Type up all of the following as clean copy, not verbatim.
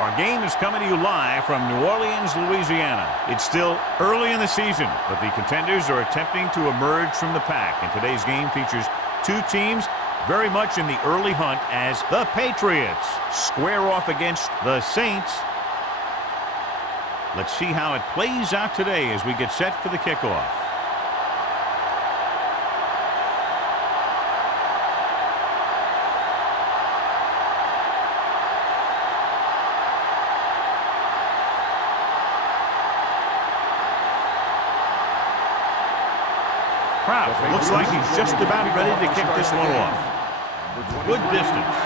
Our game is coming to you live from New Orleans, Louisiana. It's still early in the season, but the contenders are attempting to emerge from the pack. And today's game features two teams very much in the early hunt as the Patriots square off against the Saints. Let's see how it plays out today as we get set for the kickoff. Looks like he's just about ready to kick this one off. Good distance.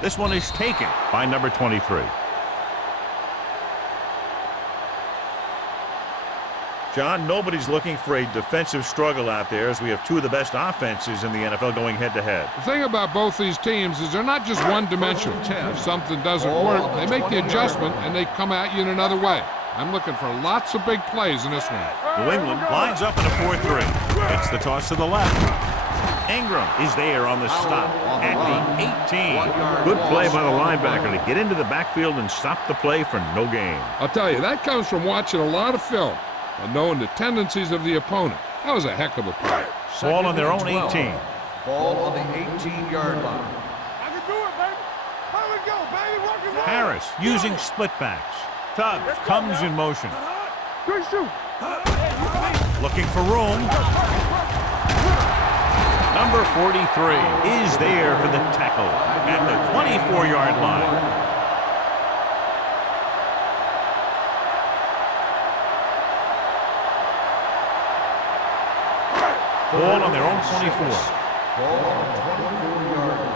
This one is taken by number 23. John, nobody's looking for a defensive struggle out there as we have two of the best offenses in the NFL going head-to-head. The thing about both these teams is they're not just one-dimensional. If something doesn't work, they make the adjustment and they come at you in another way. I'm looking for lots of big plays in this one. New England lines up in a 4-3. It's the toss to the left. Ingram is there on the stop at the 18. Good play by the linebacker to get into the backfield and stop the play for no gain. I'll tell you, that comes from watching a lot of film and knowing the tendencies of the opponent. That was a heck of a play. Ball on their own 18. Ball on the 18-yard line. I can do it, baby. Here we go, baby. Rock and roll. Harris using split backs. Tubbs comes in motion. Good shoot. Looking for room. Number 43 is there for the tackle at the 24-yard line. Ball on their own 24. Ball on the 24-yard line.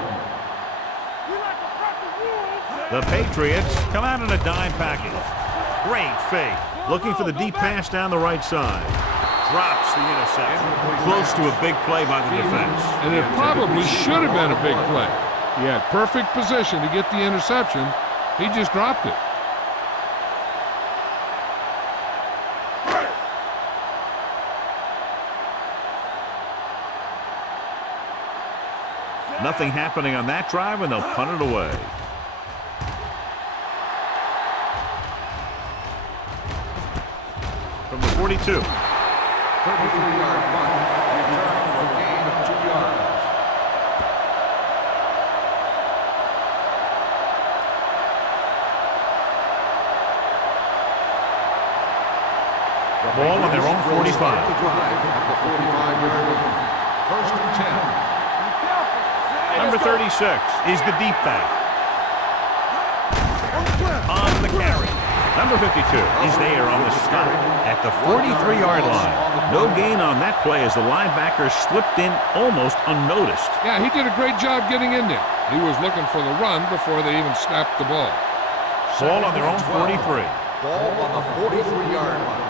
The Patriots come out in a dime package. Great fake. Looking for the deep pass down the right side. Drops the interception. Close to a big play by the defense. And it probably should have been a big play. He had perfect position to get the interception. He just dropped it. Nothing happening on that drive, and they'll punt it away. From the 42. 33-yard punt. Return for a gain of 2 yards. The ball on their own 45. The drive at the 45-yard line. First and 10. Number 36 is the deep back. On the carry. Number 52 is there on the stop at the 43-yard line. No gain on that play as the linebacker slipped in almost unnoticed. Yeah, he did a great job getting in there. He was looking for the run before they even snapped the ball. Ball on their own 43. Ball on the 43-yard line.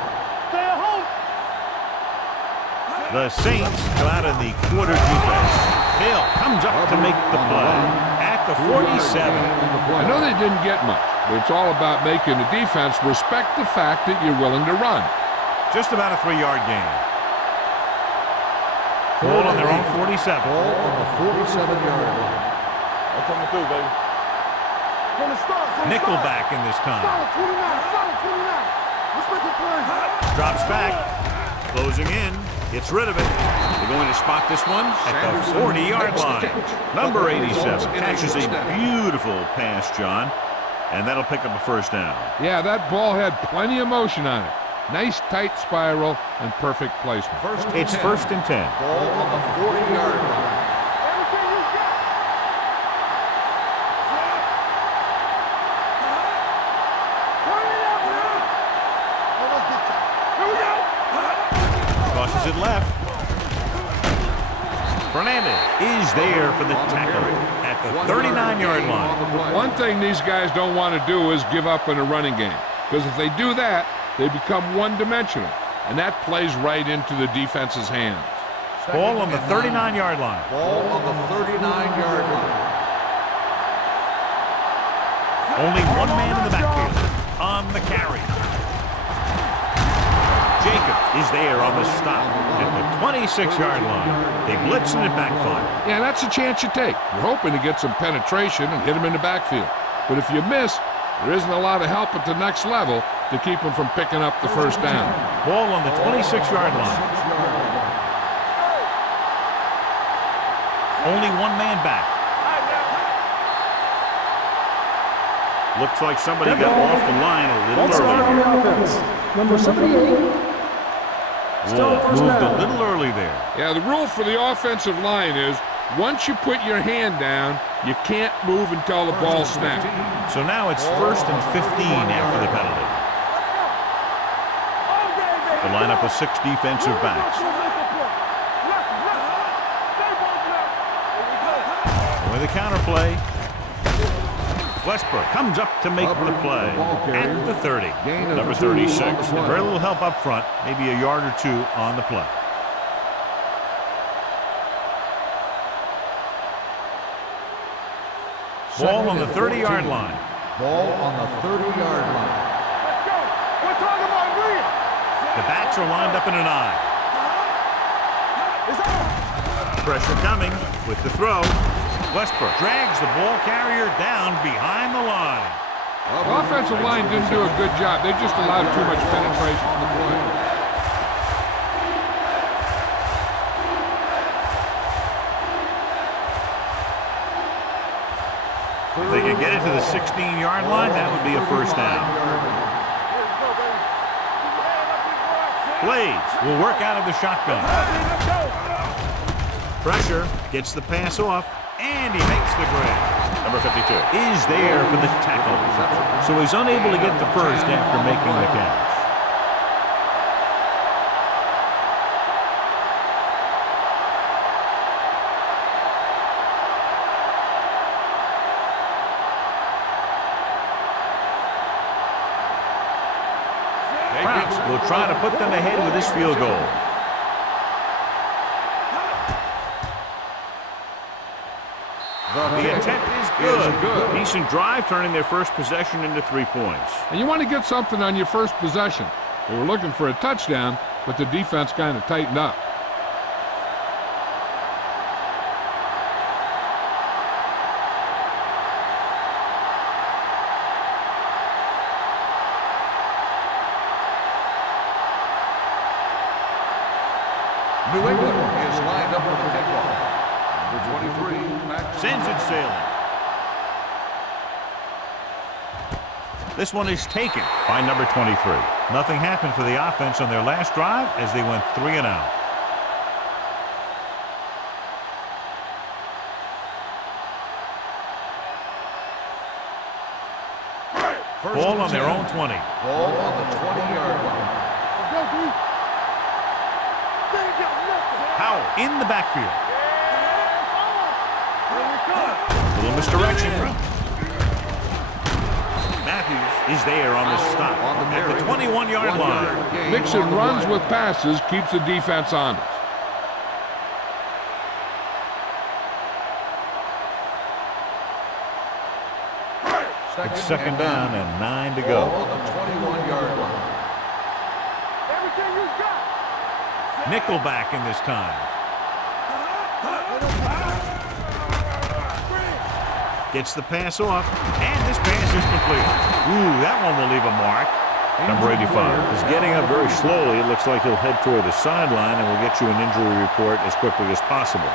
Stay at home. The Saints come out in the quarter defense. Hill comes up to make the play at the 47. I know they didn't get much, but it's all about making the defense respect the fact that you're willing to run. Just about a 3-yard gain. Ball on their own 47. Ball on the 47-yard line. I'm coming through, baby. From the start. Nickelback in this time. Solid 29. Solid 29. Let's make it play. Drops back. Closing in. Gets rid of it. They're going to spot this one at the 40-yard line. Number 87 catches a beautiful pass, John, and that'll pick up a first down. Yeah, that ball had plenty of motion on it. Nice tight spiral and perfect placement. It's first and 10. Ball on the 40-yard line. Everything you got. Turn it up, man. Let's get that. Here we go. Tosses it left. Fernandez is there for the tackle at the 39-yard line. One thing these guys don't want to do is give up in a running game, because if they do that, they become one-dimensional, and that plays right into the defense's hands. Ball on the 39-yard line. Ball on the 39-yard line. Only one man in the backfield on the carry. Jacobs is there on the stop at the 26-yard line. They blitz and it backfire. Yeah, that's a chance you take. You're hoping to get some penetration and hit him in the backfield. But if you miss, there isn't a lot of help at the next level to keep him from picking up the first down. Ball on the 26-yard line. Only one man back. Looks like somebody got off the line a little early. Offense. Number 78. Moved a little early there. Yeah, the rule for the offensive line is once you put your hand down, you can't move until the ball snaps. So now it's 1st and 15 after the penalty. The lineup with 6 defensive backs. With a counter play. Westbrook comes up to make the play at the 30. Number 36. Very little help up front, maybe a yard or two on the play. Ball on the 30-yard line. Ball on the 30-yard line. Let's go. We're talking about William. The backs are lined up in an eye. It's on. Pressure coming with the throw. Westbrook drags the ball carrier down behind the line. The offensive line didn't do a good job. They just allowed too much penetration to the play. If they can get it to the 16-yard line, that would be a first down. Blades will work out of the shotgun. Pressure gets the pass off, and he makes the grab. Number 52 is there for the tackle. So he's unable to get the first after making the catch. Krause will try to put them ahead with this field goal. The attempt is good. Decent drive, turning their first possession into 3 points. And you want to get something on your first possession. They were looking for a touchdown, but the defense kind of tightened up. New England is lined up for the kickoff. Number 23. Sends it sailing. This one is taken by number 23. Nothing happened for the offense on their last drive as they went 3 and out. Ball on their own 20. Ball on the 20-yard line. Let's go, D. They ain't got nothing. Howell in the backfield. Here we come. Little misdirection. Matthews is there on the stop at the 21-yard line. Mixing runs with passes keeps the defense honest. It's second down and 9 to Ball go. on the 21-yard line. Everything you got. Nickelback in this time. Gets the pass off, and this pass is complete. Ooh, that one will leave a mark. Number 85 is getting up very slowly. It looks like he'll head toward the sideline, and we'll get you an injury report as quickly as possible.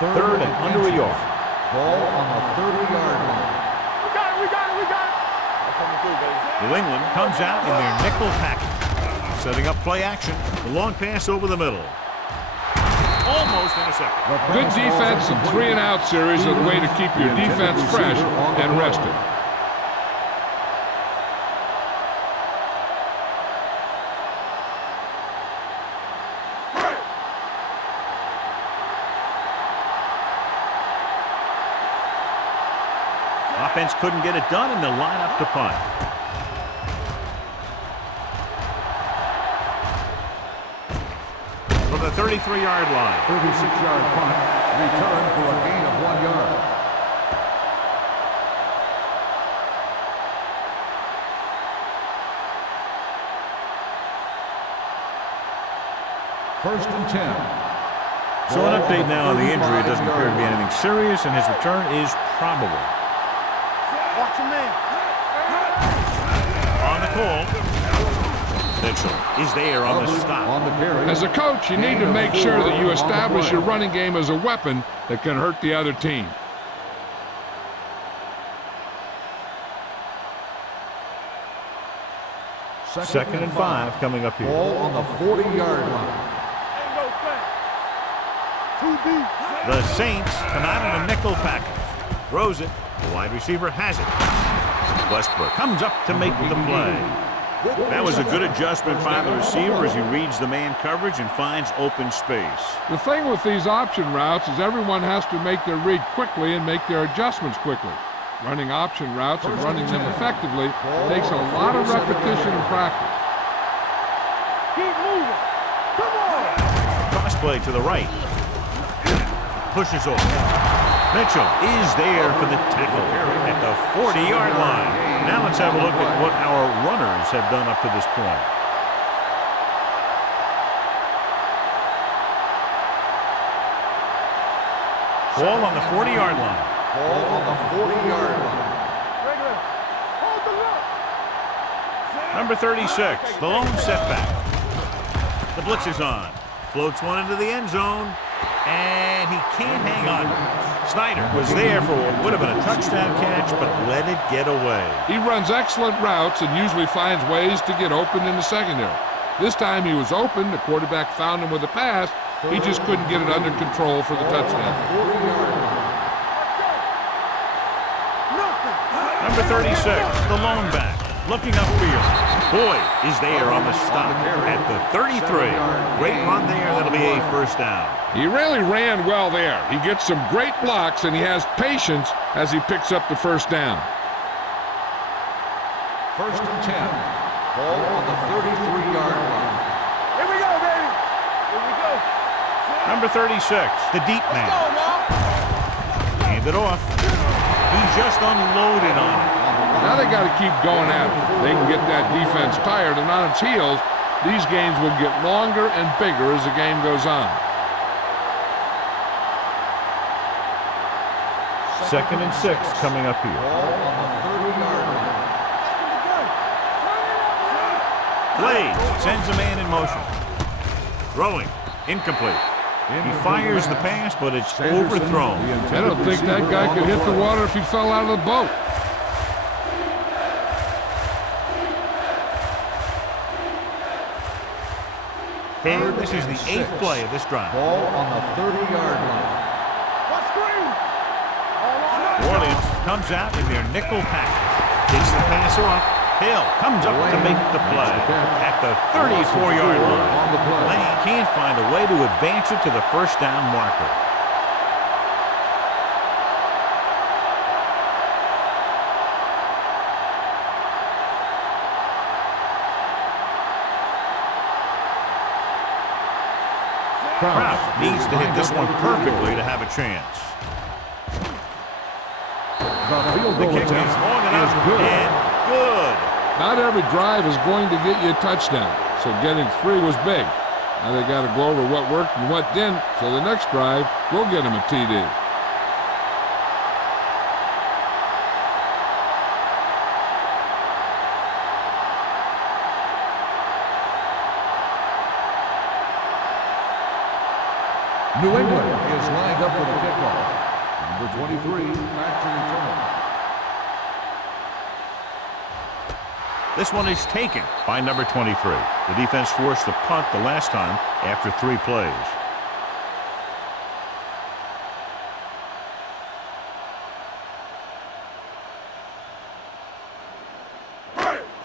Third and under a yard. Ball on the 30-yard line. We got it. We got it. We got it. I'm coming through, baby. New England comes out in their nickel package. Setting up play action. The long pass over the middle. Almost intercepted. Good defense and 3-and-out series are the way to keep your defense fresh and rested. Offense couldn't get it done, and they'll line up to punt. From the 33-yard line. 36-yard punt. Return for a gain of 1 yard. First and 10. So an update now on the injury. It doesn't appear to be anything serious, and his return is probable. Watch your man. On the call. Mitchell is there on the stop. On the carry. As a coach, you need to make sure that you establish your running game as a weapon that can hurt the other team. Second and 5 coming up here. Ball on the 40-yard line. Ain't no thing. 2 deep. The Saints come out in a nickel package. Throws it. The wide receiver has it. Westbrook comes up to make the play. That was a good adjustment by the receiver as he reads the man coverage and finds open space. The thing with these option routes is everyone has to make their read quickly and make their adjustments quickly. Running option routes and running them effectively takes a lot of repetition and practice. Keep moving. Come on. Cross play to the right. Pushes off. Mitchell is there for the tackle at the 40-yard line. Now let's have a look at what our runners have done up to this point. Ball on the 40-yard line. Ball on the 40-yard line. Regular. Hold the look. Number 36, the lone setback. The blitz is on. Floats one into the end zone, and he can't hang on. Snyder was there for what would have been a touchdown catch, but let it get away. He runs excellent routes and usually finds ways to get open in the secondary. This time he was open. The quarterback found him with a pass. He just couldn't get it under control for the touchdown. 40-yard line. Number 36, the lone back, looking upfield. Boyd is there on the stop at the 33. Great run there. That'll be a first down. He really ran well there. He gets some great blocks, and he has patience as he picks up the first down. First and 10. Ball on the 33-yard line. Here we go, baby. Here we go. Number 36, the deep man. Hand it off. He just unloaded on it. Now they got to keep going at it. They can get that defense tired, and on its heels, these games will get longer and bigger as the game goes on. Second and 6 coming up here. Ball on the 30-yard line. Blade sends a man in motion. Throwing. Incomplete. He fires the pass, but it's overthrown. I don't think that guy could hit the water if he fell out of the boat. And this is the 8th play of this drive. Ball on the 30-yard line. What screen? New Orleans comes out in their nickel package. Gets the pass off. Hill comes up to make the play at the 34-yard line. Lane can't find a way to advance it to the first down marker. Kraft needs to hit this one perfectly to have a chance. The field The goal kick is attempt long enough is good. and good. Not every drive is going to get you a touchdown, so getting 3 was big. Now they got to go over what worked and what didn't, so the next drive will get them a TD. New England is lined up for the kickoff. Number 23, back to return. This one is taken by number 23. The defense forced the punt the last time after 3 plays.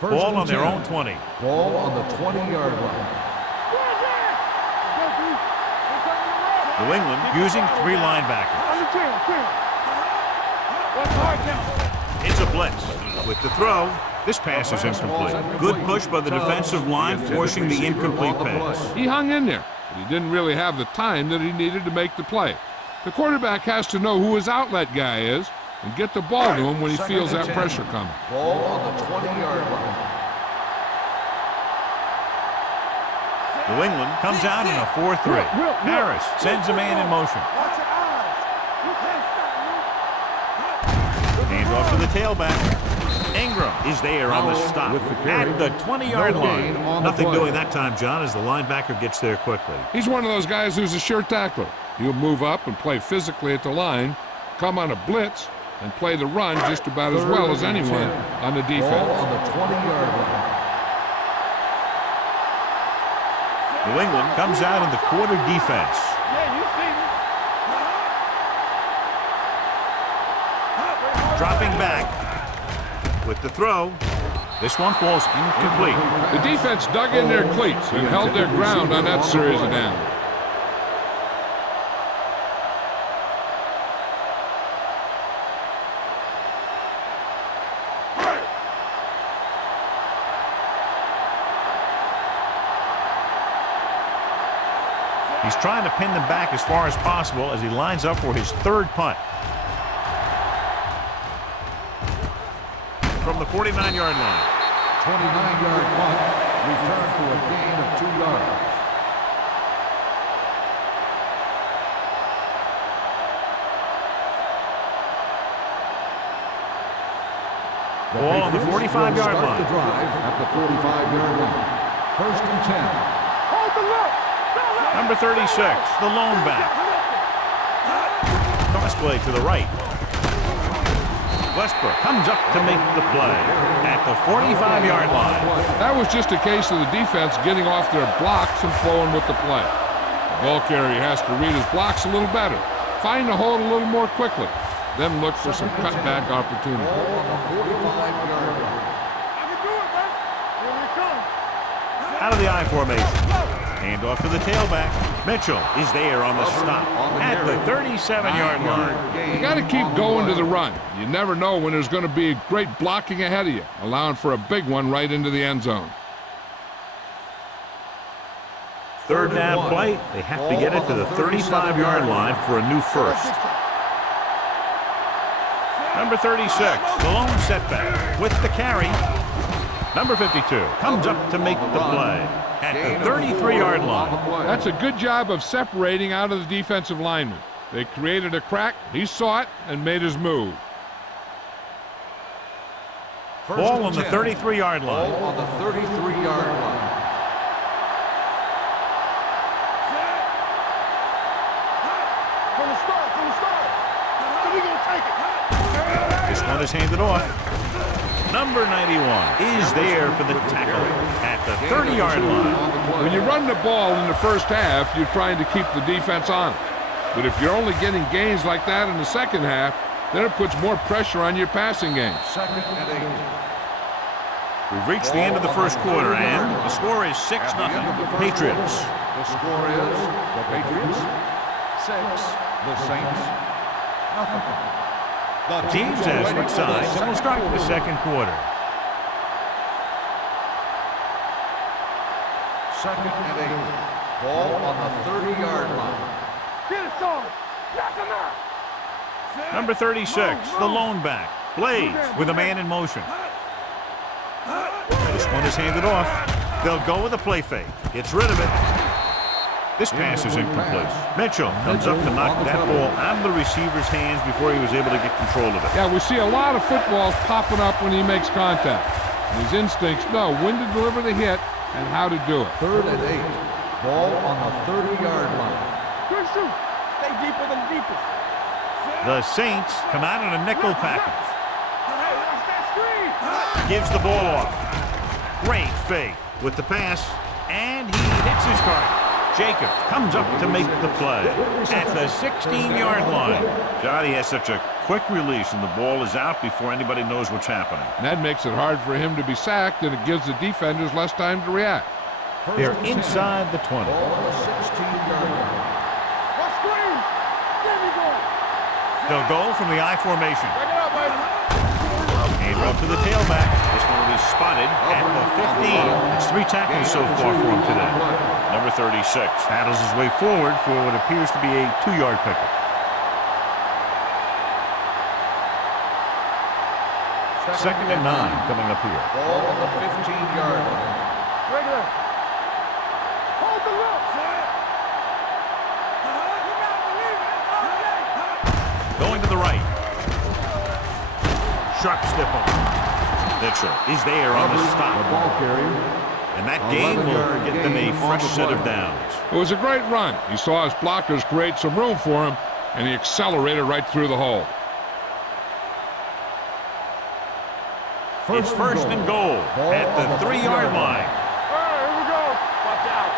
Ball on their own 20. Ball on the 20-yard line. New England using 3 linebackers. It's a blitz. With the throw, this pass is incomplete. Good push by the defensive line, forcing the incomplete pass. He hung in there, but he didn't really have the time that he needed to make the play. The quarterback has to know who his outlet guy is and get the ball to him when he feels that pressure coming. Ball on the 20-yard line. New England comes out in a 4-3. Harris sends a man in motion. Watch your eyes. You can't stop me. Hands off to the tailback. Ingram is there on the stop at the 20-yard line. Nothing doing that time, John, as the linebacker gets there quickly. He's one of those guys who's a sure tackler. He'll move up and play physically at the line, come on a blitz, and play the run just about as well as anyone on the defense. Ball on the 20-yard line. New England comes out in the quarter defense. Yeah, you see me. Dropping back with the throw. This one falls incomplete. The defense dug in their cleats and held their ground on that series of downs. He's trying to pin them back as far as possible as he lines up for his third punt. From the 49-yard line. 29-yard punt. Return for a gain of 2 yards. Ball on the 45-yard line. The drive at the 45-yard line. 1st and 10. Hold the look. Number 36, the lone back. Cross play to the right. Westbrook comes up to make the play at the 45-yard line. That was just a case of the defense getting off their blocks and flowing with the play. The ball carrier has to read his blocks a little better, find the hole a little more quickly, then look for some cutback opportunity. Ball on the 45-yard line. I can do it, man. Here we come. Out of the I formation. Hand off to the tailback. Mitchell is there on the stop at the 37-yard line. You got to keep going to the run. You never know when there's going to be great blocking ahead of you, allowing for a big one right into the end zone. Third down play. They have to get it to the 35-yard line for a new first. Number 36, the lone setback with the carry. Number 52 comes up to make the play at the 33-yard line. That's a good job of separating out of the defensive lineman. They created a crack, he saw it, and made his move. Ball on the 33-yard line. Ball on the 33-yard line. From the start. So we gonna take it. This one is handed off. Number 91 is there for the tackle at the 30-yard line. When you run the ball in the first half, you're trying to keep the defense on it. But if you're only getting gains like that in the second half, then it puts more pressure on your passing game. 2nd and 8. We've reached the end of the first quarter, and the score is 6-0. Patriots. The score is the Patriots 6, the Saints nothing. The teams as switch sides, and we'll start with the second quarter. 2nd and 8. Ball on the 30-yard line. Get it, son. Knock him out. Number 36, the lone back. Blades with a man in motion. This one is handed off. They'll go with a play fake. Gets rid of it. This pass is incomplete. Mitchell comes up to knock that ball out of the receiver's hands before he was able to get control of it. Yeah, we see a lot of footballs popping up when he makes contact. And his instincts know when to deliver the hit and how to do it. 3rd and 8. Ball on the 30-yard line. Good shoot. Stay deeper than deepest. The Saints come out in a nickel package. Hey, watch that screen. Gives the ball off. Great fake with the pass, and he hits his target. Jacobs comes up to make the play at the 16-yard line. John, he has such a quick release, and the ball is out before anybody knows what's happening. And that makes it hard for him to be sacked, and it gives the defenders less time to react. They're inside the 20. Ball on the 16-yard line. Watch screen. There we go. They'll go from the I formation. Back it up, baby. Hand up to the tailback. This one will be spotted at the 15. It's 3 tackles so far for him today. Number 36 paddles his way forward for what appears to be a 2-yard pickup. 2nd and 9 coming up here. Ball on the 15-yard line. Regular. Hold Sharp stiff arm. Mitchell is there on the The stop. ball carrier. And that gain will get them a fresh set of downs. It was a great run. He saw his blockers create some room for him, and he accelerated right through the hole. It's first and goal at the 3-yard line. Here we go. Watch out.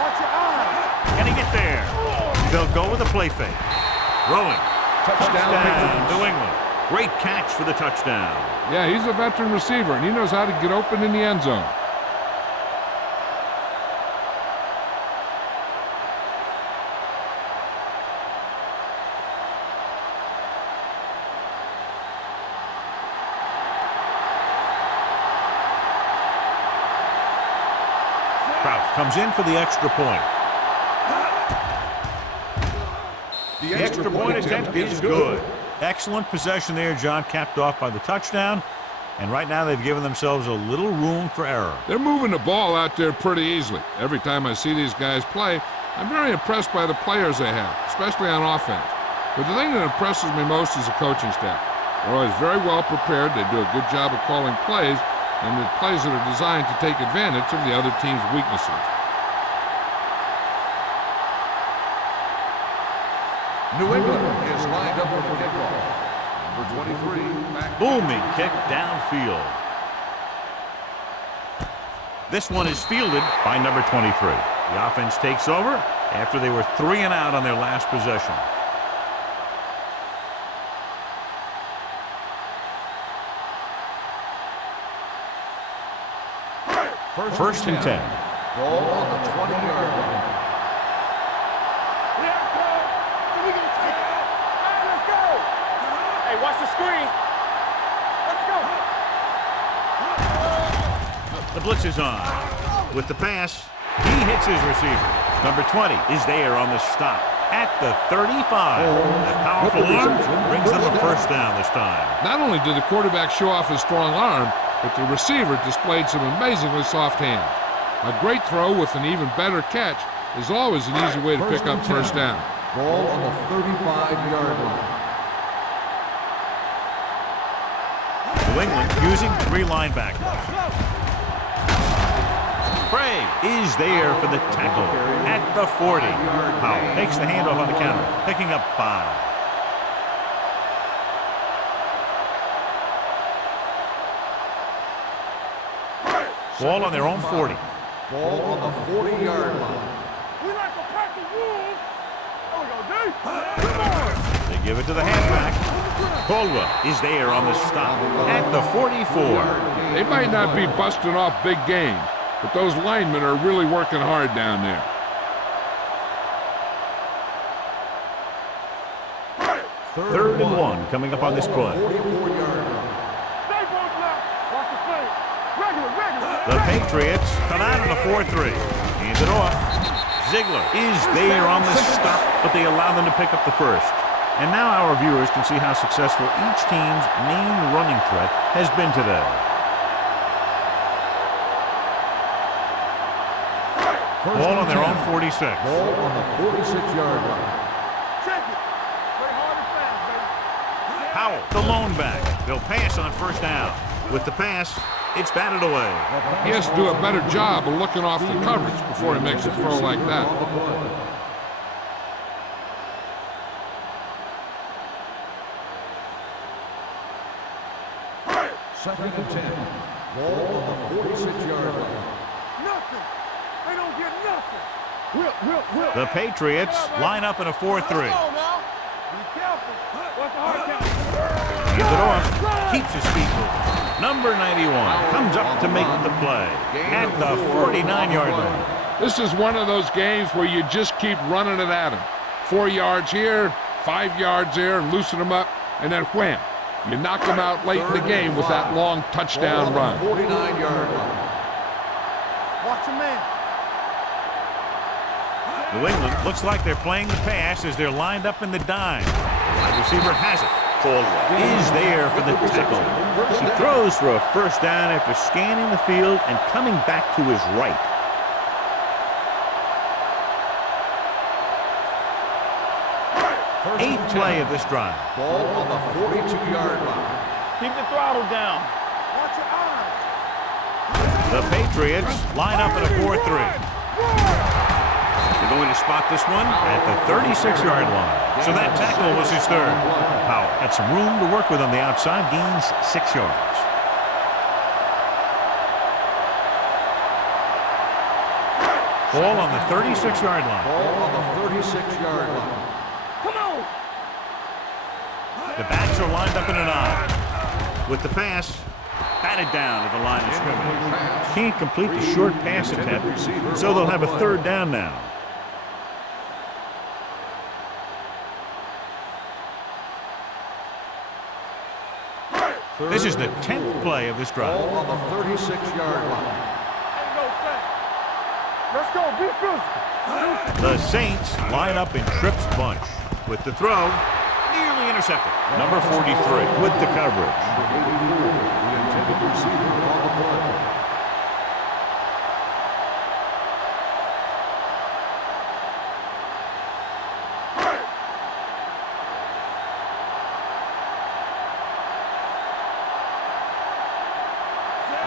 Watch your eyes. Can he get there? They'll go with a play fake. Throwing. Touchdown, New England. Great catch for the touchdown. Yeah, he's a veteran receiver, and he knows how to get open in the end zone. Kraus comes in for the extra point. The extra point attempt is good. Excellent possession there, John, capped off by the touchdown. And right now they've given themselves a little room for error. They're moving the ball out there pretty easily. Every time I see these guys play, I'm very impressed by the players they have, especially on offense. But the thing that impresses me most is the coaching staff. They're always very well prepared. They do a good job of calling plays, and the plays that are designed to take advantage of the other team's weaknesses. New England is lined up for the kickoff. Number 23. Booming kick downfield. This one is fielded by number 23. The offense takes over after they were 3 and out on their last possession. First and 10. Ball on the 20-yard line. Let's go. Hey, watch the screen. Let's go. The blitz is on. With the pass, he hits his receiver. Number 20 is there on the stop at the 35. That powerful arm brings them a first down this time. Not only did the quarterback show off his strong arm, but the receiver displayed some amazingly soft hands. A great throw with an even better catch is always an easy way to pick up first down. Ball on the 35-yard line. New England using 3 linebackers. Bray is there for the tackle at the 40. Powell takes the handoff on the counter, picking up 5. Ball on their own 40. Ball on the 40-yard line. We like to pack the wolves. There we go, dude. Come on. They give it to the halfback. Caldwell is there on the stop at the 44. They might not be busting off big games, but those linemen are really working hard down there. Third and 1 coming up on this play. 44-yard line. Stay both left. Watch the play. Regular. The Patriots come out in the 4-3. Hands it off. Ziegler is there on the stop, but they allow them to pick up the first. And now our viewers can see how successful each team's main running threat has been today. Ball on their own 46. Ball on the 46-yard line. Check it. Play hard and fast, baby. Powell, the lone back. They'll pass on first down. With the pass, it's batted away. He has to do a better job of looking off the coverage before he makes a throw like that. Second and 10. Ball on the 46-yard line. Nothing. They don't get nothing. Whip. The Patriots line up in a 4-3. Come on now. Be careful. What's the hard count? Gives it off. Keeps his feet moving. Number 91 comes up to make the play at the 49-yard line. This is one of those games where you just keep running it at him. 4 yards here, 5 yards there, loosen them up, and then wham. You knock them out late in the game with that long touchdown run. 49-yard line. Watch your man. New England looks like they're playing the pass as they're lined up in the dime. The wide receiver has it. Caldwell is there for the tackle. He throws for a first down after scanning the field and coming back to his right. Eighth play of this drive. Ball on the 42-yard line. Keep the throttle down. Watch your eyes. The Patriots line up in a 4-3. They're going to spot this one at the 36-yard line. So that tackle was his third. Powell had some room to work with on the outside, gains 6 yards. Ball on the 36-yard line. Ball on the 36-yard line. Come on. The backs are lined up in an I. With the pass, batted down at the line of scrimmage. Can't complete the short pass attempt, so they'll have a third down now. This is the 10th play of this drive. Ball on the 36-yard line. Let's go. Be physical. The Saints line up in Tripp's bunch. With the throw, nearly intercepted. Number 43 with the coverage. Number 84, the intended receiver on the play.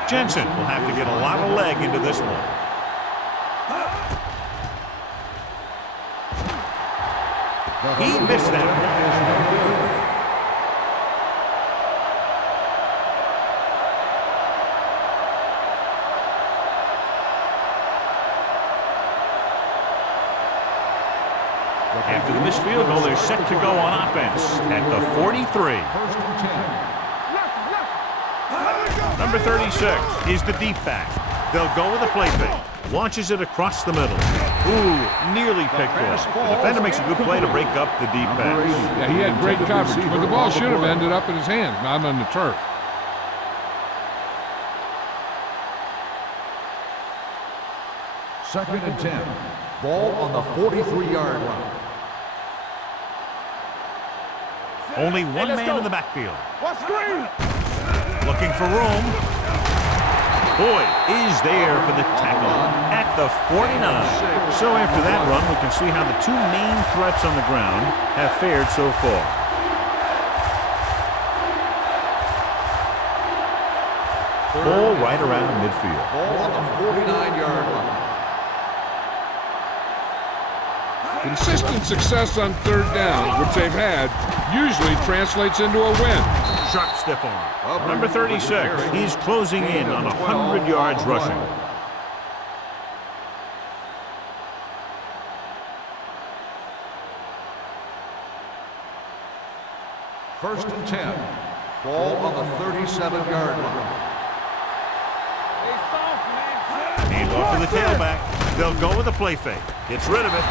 Jensen will have to get a lot of leg into this one. He missed that. After the missed field goal, they're set to go on offense at the 43. First and 10. Number 36 is the deep back. They'll go with a play fake. Launches it across the middle. Ooh, nearly picked off. The defender makes a good play to break up the deep pass. Yeah, he had great coverage, but the ball should have ended up in his hands, not on the turf. Second and 10. Ball on the 43-yard line. Only one man in the backfield. What screen? Looking for room. Boyd is there for the tackle at the 49. So after that run, we can see how the two main threats on the ground have fared so far. Ball right around midfield. Ball on the 49-yard line. Consistent success on third down, which they've had, usually translates into a win. Sharp stiff arm. Number 36, he's closing in on 100 yards rushing. First and 10. Ball on the 37-yard line. Hey, soft, man. Hand off to the tailback. They'll go with a play fake. Gets rid of it.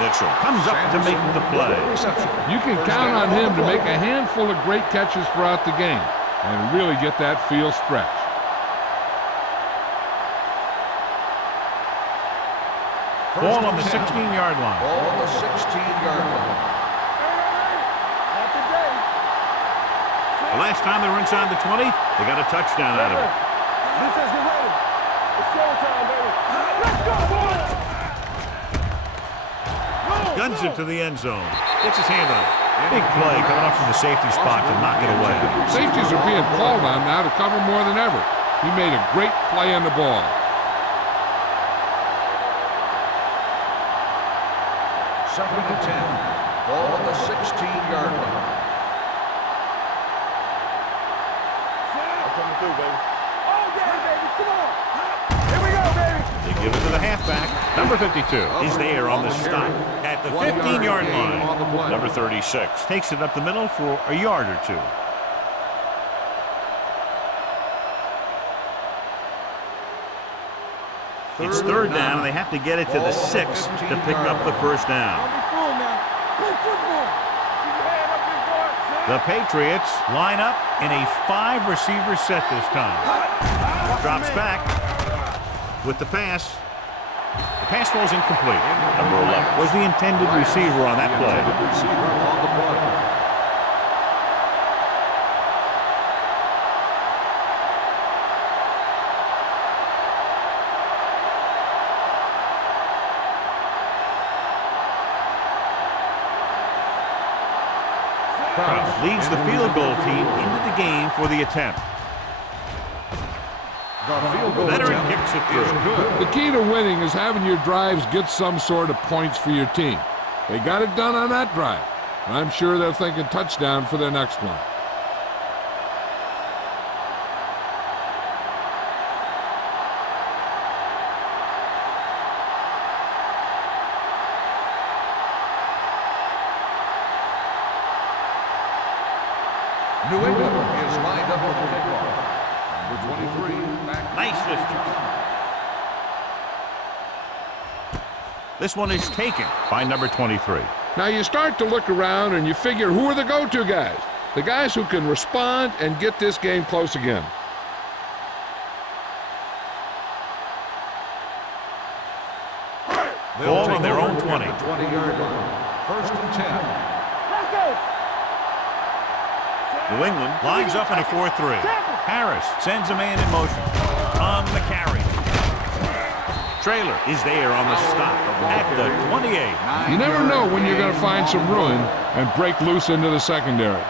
Mitchell comes up to make the play. You can count on him to make a handful of great catches throughout the game and really get that field stretch. Ball on the 16-yard line. Ball on the 16-yard line. Not today. The last time they were inside the 20, they got a touchdown out of it. Defense, get ready. It's showtime, baby. Let's go, boys. Guns it to the end zone. Gets his hand on it. Big play coming up from the safety spot to knock it away. Safeties are being called on now to cover more than ever. He made a great play on the ball. Second and 10. Ball on the 16-yard line. I'm coming through, baby. Oh, yeah, baby. Come on. Here we go, baby. They give it to the halfback. Number 52 is there on the stop at the 15-yard line. Number 36 takes it up the middle for a yard or two. It's third down, and they have to get it to the 6 to pick up the first down. Don't be fooled now. Play football. Keep your hand up, big boy. The Patriots line up in a 5-receiver set this time. Drops back with the pass. The pass falls incomplete. Number 11 was the intended receiver on that play. Receiver on the play. bounce. Leads the field goal team into the game for the attempt. The field goal Veteran attempt kicks it is through. good. The key to winning is having your drives get some sort of points for your team. They got it done on that drive, and I'm sure they're thinking touchdown for their next one. New England is lined up for the kickoff. Number 23, back. Nice distance. This one is taken by number 23. Now you start to look around and you figure, who are the go-to guys? The guys who can respond and get this game close again. Ball on their own 20. 20-yard line. First and 10. Let's go. New England lines up in a 4-3. Harris sends a man in motion. On the carry. Trailer is there on the stop at the 28. You never know when you're going to find some room and break loose into the secondary.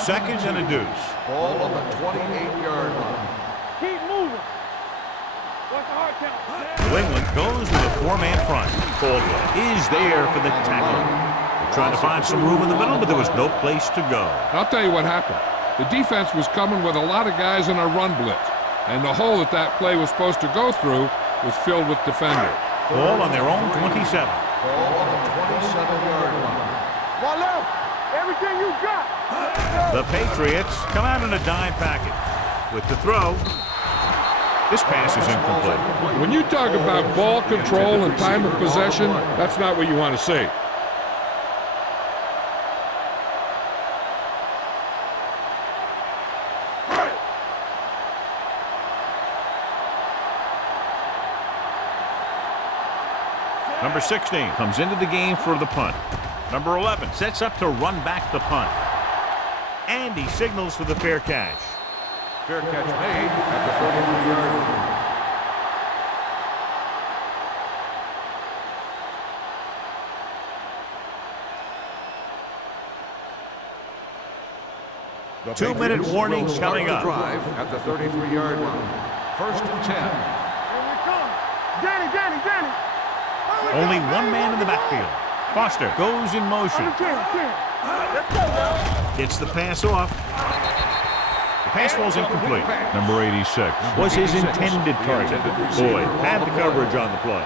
Second and a deuce. Ball on the 28-yard line. Keep moving. Watch the hard count. New England goes with a four-man front. Caldwell is there for the tackle. They're trying to find some room in the middle, but there was no place to go. I'll tell you what happened. The defense was coming with a lot of guys in a run blitz, and the hole that play was supposed to go through was filled with defenders. Ball on their own 27. Ball on the 27-yard line. Ball left. Everything you got. The Patriots come out in a dime package. With the throw, this pass is incomplete. When you talk about ball control and time of possession, that's not what you want to see. Number 16 comes into the game for the punt. Number 11 sets up to run back the punt. And he signals for the fair catch. Fair catch made at the 33-yard line. The 2-minute Patriots warning will start coming the up. drive at the 33-yard line. First and 10. Here we come. Danny. Only one man in the backfield. Foster goes in motion. Let's go, man. Gets the pass off. The pass falls incomplete. Number 86 was his intended target. Boyd had the coverage on the play.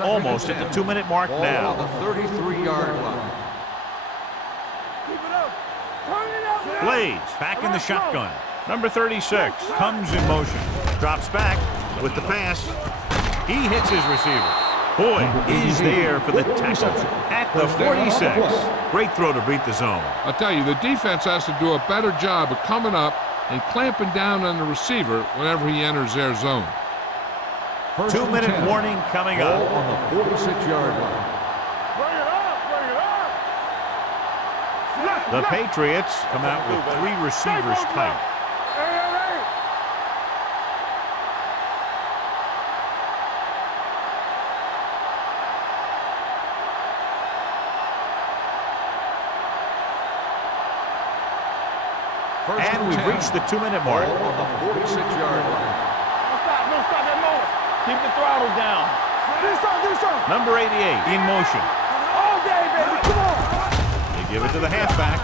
Almost at the 2-minute mark Ball now. on the 33-yard line. Keep it up. Turn it out, man. Blades back in the shotgun. Number 36 comes in motion. Drops back with the pass. He hits his receiver. Boyd is there for the tackle at the 46. Great throw to beat the zone. I'll tell you, the defense has to do a better job of coming up and clamping down on the receiver whenever he enters their zone. First and 2-minute 10. warning coming Ball up. on the 46-yard line. Bring it up. The Patriots come out with 3 receivers tight. Hey. First And we've 10. reached the 2-minute mark. Ball on the 46-yard line. Don't stop that motor. Keep the throttle down. Do something. Number 88 in motion. All day, baby. Come on. They give it to the halfback.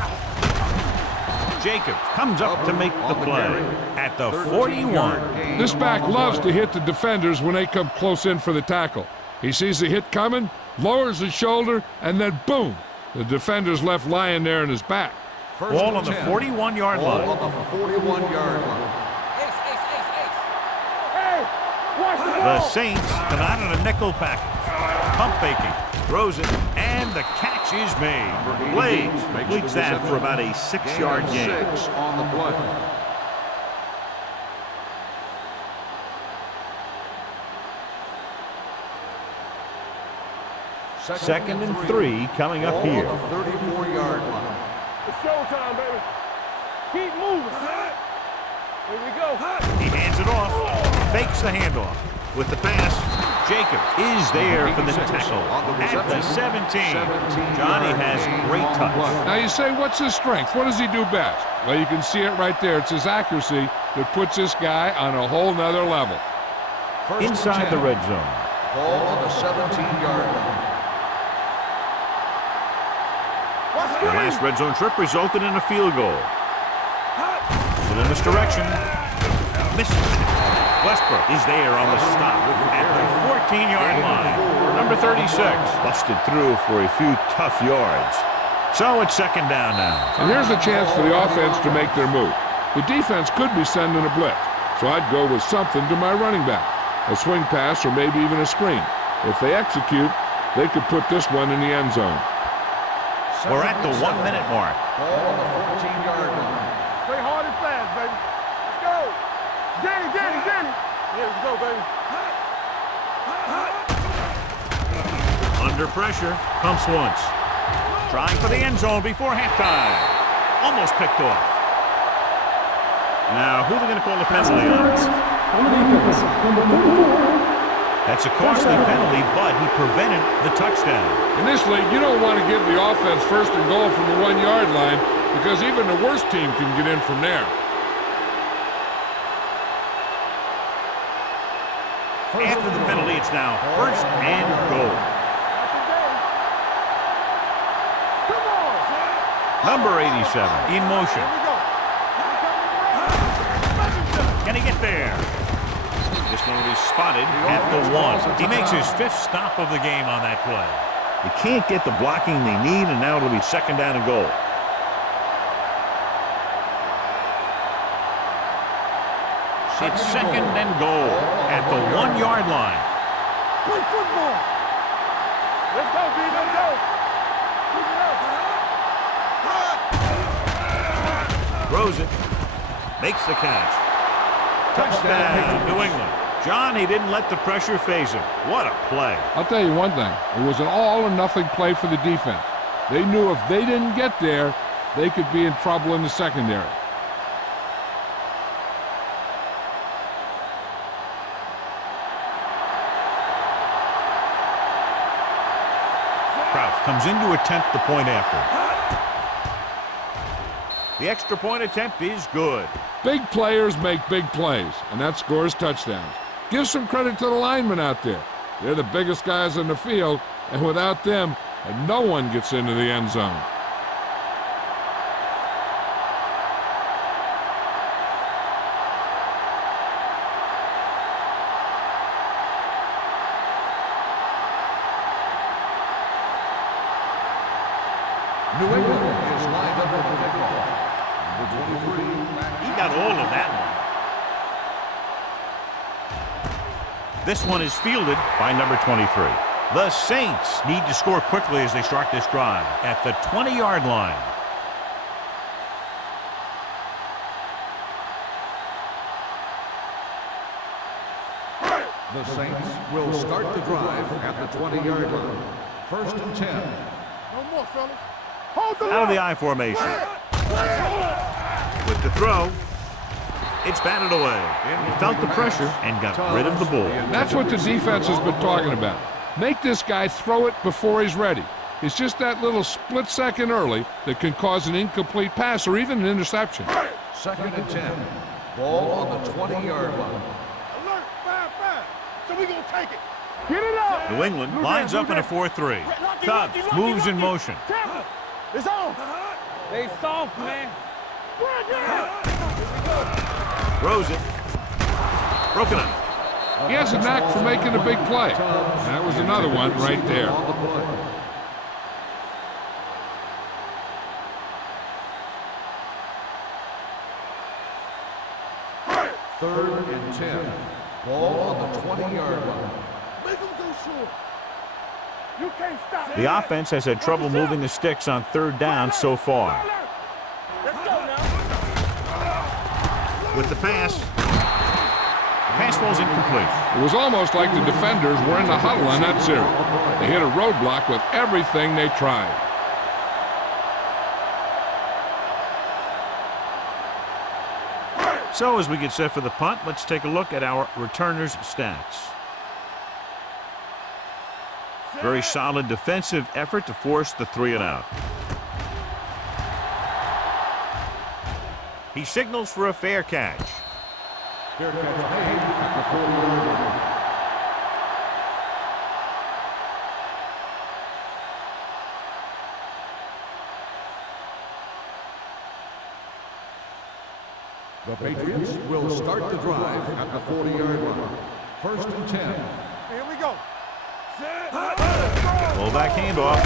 Jacobs comes up to make the play at the 41. This back loves to hit the defenders when they come close in for the tackle. He sees the hit coming, lowers his shoulder, and then boom, the defender's left lying there in his back. First Ball and on the 10. 41-yard Ball line. on the 41-yard line. Hey, watch the The ball. Saints come out in a nickel package. Pump faking, throws it, and the catch is made. Blades completes that for about a 6-yard gain. 6 on the play. Second and 3 coming up Ball here. on the 34-yard line. It's showtime, baby. Keep moving. Here we go. He hands it off. Fakes the handoff. With the pass, Jacobs is there for the tackle at the 17. Johnny has great touch. Now you say, what's his strength? What does he do best? Well, you can see it right there. It's his accuracy that puts this guy on a whole nother level. Inside the red zone. Ball on the 17-yard line. The last red zone trip resulted in a field goal. Little misdirection. Missed. Westbrook is there on the stop at the 14-yard line. Number 36 busted through for a few tough yards. So it's second down now. And here's a chance for the offense to make their move. The defense could be sending a blitz, so I'd go with something to my running back. A swing pass or maybe even a screen. If they execute, they could put this one in the end zone. We're at the 1-minute mark. Ball on the 14-yard line. Play hard and fast, baby. Let's go. Danny. Here we go, baby. Under pressure, pumps once. Trying for the end zone before halftime. Almost picked off. Now, who are they going to call the penalty on? On the defense, number 44. That's a costly penalty, but he prevented the touchdown. In this league, you don't want to give the offense first and goal from the 1-yard line because even the worst team can get in from there. After the penalty, it's now first and goal. Number 87 in motion. Can he get there? This one will be spotted at the 1. He makes his 5th stop of the game on that play. They can't get the blocking they need, and now it'll be second down and goal. It's second and goal at the 1-yard line. Play football. Let's go, B. Let's go. Keep it up. Throws it. Makes the catch. Touchdown, New England. John, he didn't let the pressure phase him. What a play. I'll tell you one thing. It was an all-or-nothing play for the defense. They knew if they didn't get there, they could be in trouble in the secondary. Kraus comes in to attempt the point after. The extra point attempt is good. Big players make big plays, and that scores touchdowns. Give some credit to the linemen out there. They're the biggest guys in the field, and without them, no one gets into the end zone. New England is lined up for the kickoff. Number 23. He got all of that one. This one is fielded by number 23. The Saints need to score quickly as they start this drive at the 20-yard line. The Saints will start the drive at the 20-yard line. First and 10. No more, fellas. Hold the Out of the line. I formation. With the throw, it's batted away. He felt the pressure and got rid of the ball. That's what the defense has been talking about. Make this guy throw it before he's ready. It's just that little split second early that can cause an incomplete pass or even an interception. Second and 10. Ball on the 20-yard line. Alert, 5-5. So we gonna take it. Get it up. New England lines up in a 4-3. Tubbs moves in motion. It's on. They soft, man. Throws it. Broken up. He has a knack for making a big play. And that was another one right there. On the play. Third and 10. Ball on the 20-yard line. Make them go short. You can't stop. The offense has had trouble moving the sticks on third down so far. Let's go now. With the pass. Pass ball's incomplete. It was almost like the defenders were in the huddle on that series. They hit a roadblock with everything they tried. So as we get set for the punt, let's take a look at our returners' stats. Very solid defensive effort to force the 3-and-out. He signals for a fair catch. Fair catch made at the 40-yard line. The Patriots will start the drive at the 40-yard line. 1st and 10. Here we go. Fullback handoff.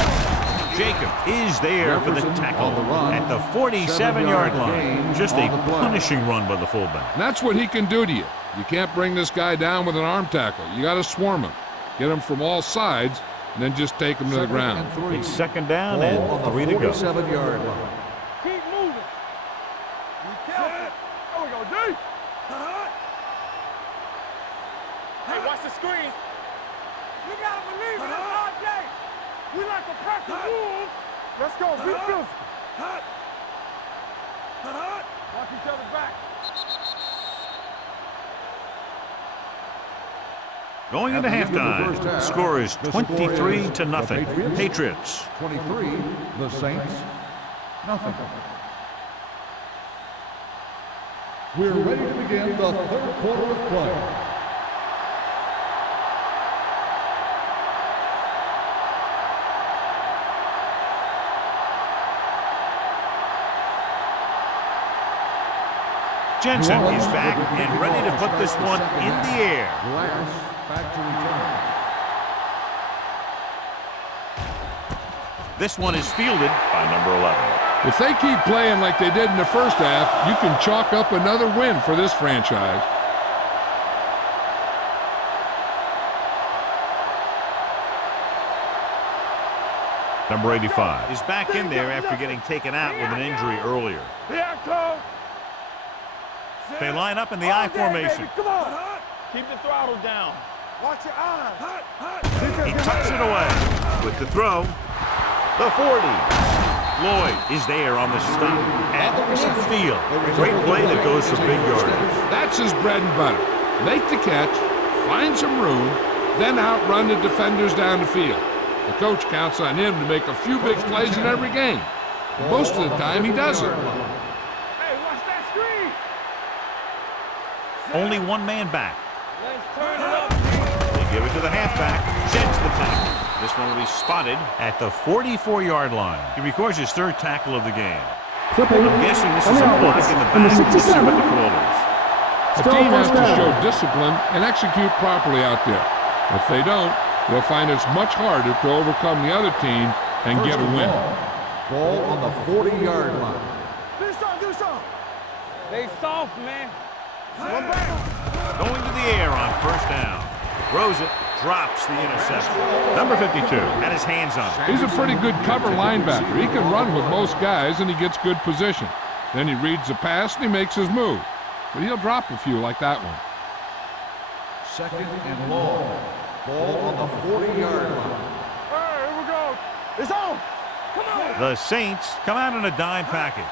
Jacob is there for the tackle at the 47-yard line. Just a punishing run by the fullback. And that's what he can do to you. You can't bring this guy down with an arm tackle. You got to swarm him. Get him from all sides, and then just take him to the ground. It's 2nd down and 3 to go. 47-yard line. Keep moving. Be careful. There we go, D. Hey, watch the screen. You gotta believe in us all day. We like to crack the rules. Let's go. Be physical. Watch each other back. Going into halftime, the score is 23-0. Patriots. 23, the Saints, nothing. We're ready to begin the 3rd quarter of play. Jensen is back and ready to put this one in the air. Glass back to return. This one is fielded by number 11. If they keep playing like they did in the first half, you can chalk up another win for this franchise. Number 85 is back in there after getting taken out with an injury earlier. Here I come. They line up in the I formation. Come on. Keep the throttle down. Watch your eyes. He tucks it away with the throw. The 40. Lloyd is there on the stop at midfield. Great play that goes for big yardage. That's his bread and butter. Make the catch, find some room, then outrun the defenders down the field. The coach counts on him to make a few big plays in every game. Most of the time, he does it. Hey, watch that screen. Only one man back. Let's turn it up. They give it to the halfback. Sheds the tackle. This one will be spotted at the 44-yard line. He records his 3rd tackle of the game. Clipping I'm guessing this on is the a block offense. in the Number back. Let's see 67. what the call is. A Still team has first to down. show discipline and execute properly out there. If they don't, they'll find it's much harder to overcome the other team and get a win. Ball on the 40-yard line. Do something. They soft, man. Come back. Going to the air on 1st down. Throws it, drops the interception. Number 52 had his hands on it. He's a pretty good cover linebacker. He can run with most guys, and he gets good position. Then he reads the pass, and he makes his move. But he'll drop a few like that one. 2nd and long. Ball on the 40-yard line. Hey, here we go. It's on. Come on. The Saints come out in a dime package.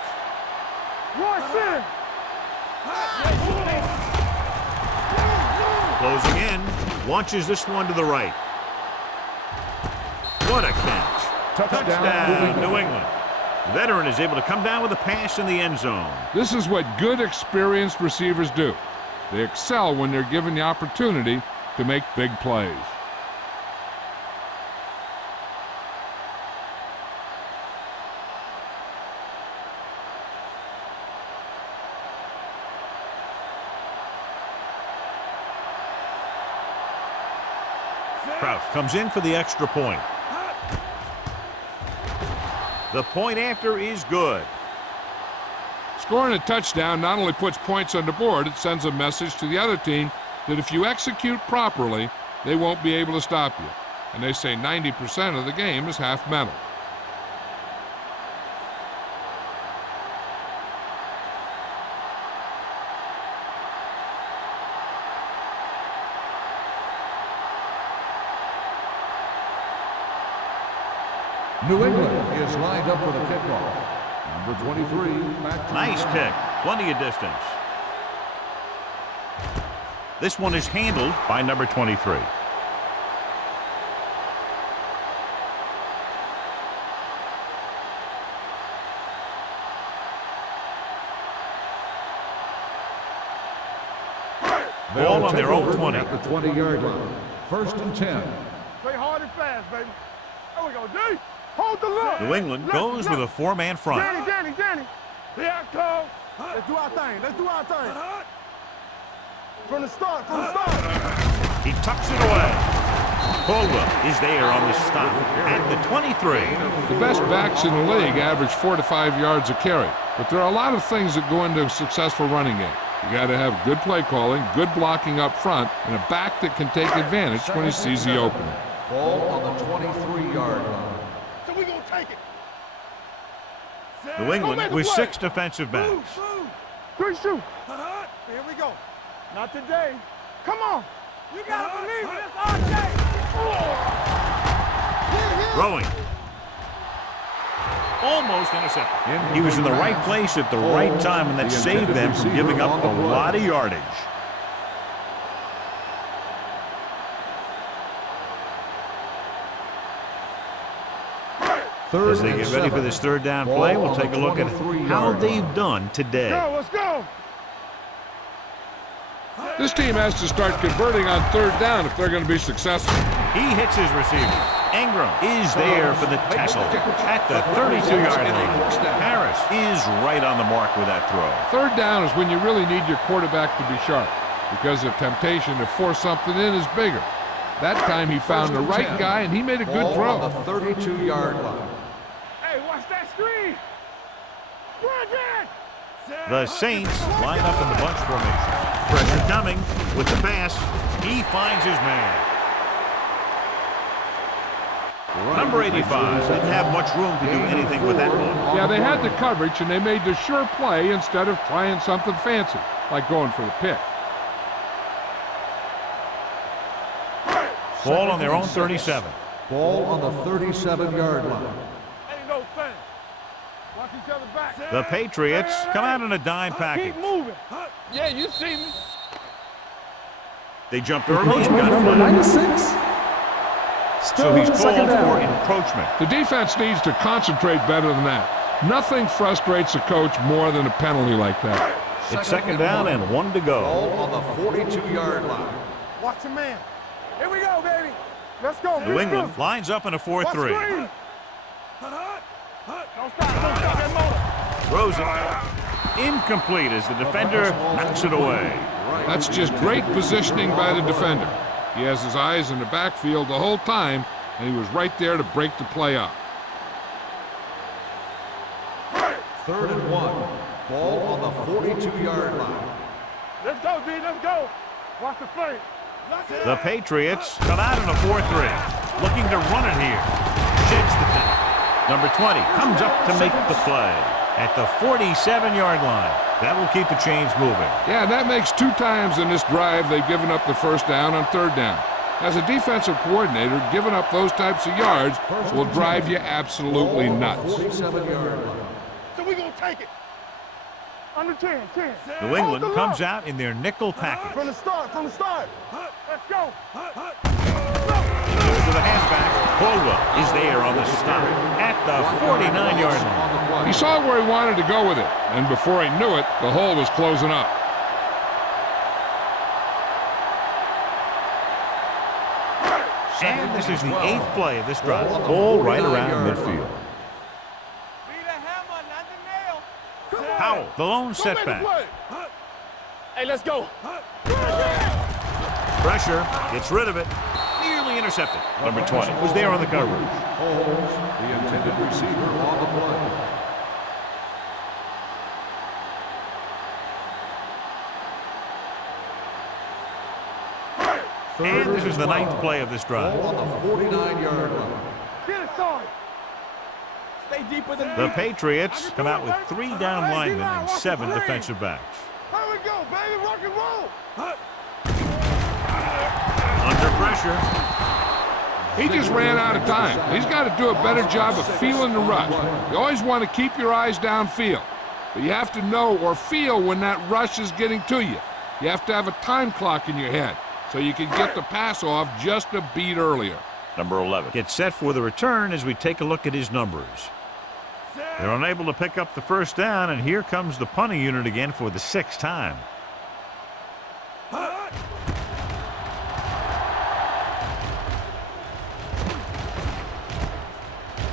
Rush in. Closing in, launches this one to the right. What a catch. Touchdown, New England. The veteran is able to come down with a pass in the end zone. This is what good, experienced receivers do. They excel when they're given the opportunity to make big plays. Kraus comes in for the extra point. The point after is good. Scoring a touchdown not only puts points on the board, it sends a message to the other team that if you execute properly, they won't be able to stop you. And they say 90% of the game is half mental. New England is lined up for the kickoff. Number 23, back to Nice kick. Plenty of distance. This one is handled by number 23. Ball on their own 20. At the 20-yard line. 1st and 10. Play hard and fast, baby. There we go, D. Hold the look. New England goes with a four-man front. Danny. Here I come. Let's do our thing. From the start. He tucks it away. Caldwell is there on the stop at the 23. The best backs in the league average 4 to 5 yards a carry, but there are a lot of things that go into a successful running game. You got to have good play calling, good blocking up front, and a back that can take advantage when he sees the opening. Ball on the 23-yard line. So we gonna take it. New England with 6 defensive backs. Good shoot. Here we go. Not today. Come on. You gotta believe it. It's our day. Throwing. Almost intercepted. He was in the right place at the right time, and that saved them from giving up a lot of yardage. As they get ready for this third down play, we'll take a look at how they've done today. Let's go. This team has to start converting on third down if they're going to be successful. He hits his receiver. Ingram is there for the tackle at the 32-yard line. Harris is right on the mark with that throw. Third down is when you really need your quarterback to be sharp because the temptation to force something in is bigger. That time he found the right guy and he made a good throw. On the 32-yard line. Hey, watch that screen. The Saints line up in the bunch formation. Pressure coming with the pass. He finds his man. Number 85 didn't have much room to do anything with that one. Yeah, they had the coverage and they made the sure play instead of trying something fancy, like going for the pick. Ball on their own 37. Ball on the 37-yard line. Ain't no thing. Watch each other back. The Patriots come out in a dime package. Keep moving. Yeah, you see me. They jumped early and Encroachment got number flagged. 96. So he's Still called second down. for encroachment. The defense needs to concentrate better than that. Nothing frustrates a coach more than a penalty like that. It's second down and 1 to go. Ball on the 42-yard line. Watch your man. Here we go, baby. Let's go. New England lines up in a 4-3. Don't stop that motor. Throws it. Incomplete as the defender knocks it away. That's just great positioning by the defender. He has his eyes in the backfield the whole time, and he was right there to break the play up. 3rd and 1. Ball on the 42-yard line. Let's go, D. Let's go. Watch the fake. The Patriots come out in a 4-3. Looking to run it here. Sheds the penalty. Number 20 comes up to make the play at the 47-yard line. That will keep the chains moving. Yeah, that makes 2 times in this drive they've given up the first down on third down. As a defensive coordinator, giving up those types of yards will drive you absolutely nuts. 47-yard line. So we're going to take it. Under 10. New England comes out in their nickel package. From the start. Let's go. To the halfback, Caldwell is there on the stop at the 49-yard line. He saw where he wanted to go with it, and before he knew it, the hole was closing up. And this is the 8th play of this drive. Ball right around midfield. Powell, the lone setback. Hey, let's go. Pressure, gets rid of it. Nearly intercepted. Number 20 was there on the coverage. Holmes, the intended receiver on the play. And this is the 9th play of this drive. Ball on the 49-yard line. Get it started. Stay deeper than The Patriots come out with 3 down linemen and 7 defensive backs. Here we go, baby. Rock and roll. Under pressure. He just ran out of time. He's got to do a better job of feeling the rush. You always want to keep your eyes downfield, but you have to know or feel when that rush is getting to you. You have to have a time clock in your head so you can get the pass off just a beat earlier. Number 11 gets set for the return as we take a look at his numbers. They're unable to pick up the first down, and here comes the punting unit again for the 6th time.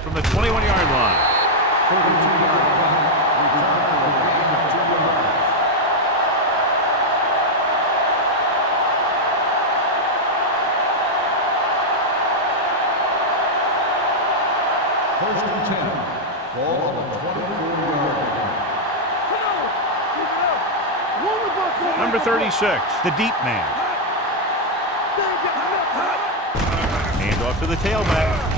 From the 21-yard line. 32-yard punt. Return for a gain of 2 yards. First and 10. Ball on the 24-yard line. Number 36, the deep man. Hand off to the tailback.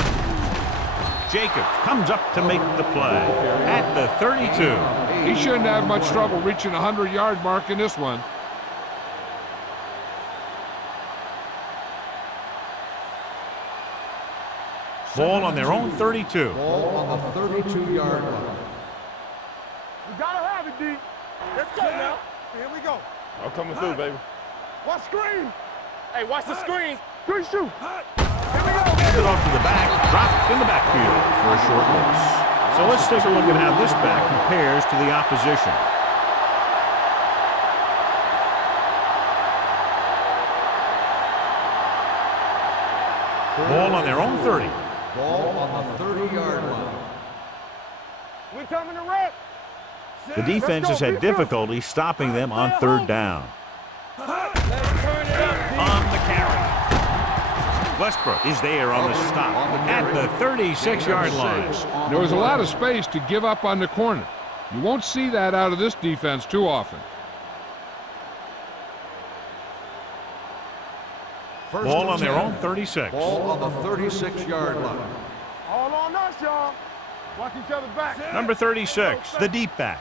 Jacobs comes up to make the play at the 32. He shouldn't have much trouble reaching the 100-yard mark in this one. Ball on their own 32. Ball on the 32-yard line. We gotta have it, D. Let's go now. Here we go. I'm coming through, baby. Watch screen. Hey, watch the screen. 3 shoot. Here we go. Handed off to the back, dropped in the backfield for a short loss. So let's take a look at how this back compares to the opposition. Ball on their own 30. Ball on the 30-yard line. We coming to wreck. The defense has had difficulty stopping them on 3rd down. On the carry. Westbrook is there on the stop at the 36-yard line. There was a lot of space to give up on the corner. You won't see that out of this defense too often. Ball on their own 36. Ball on the 36-yard line. All on us, y'all. Watch each other back. Number 36, the deep back.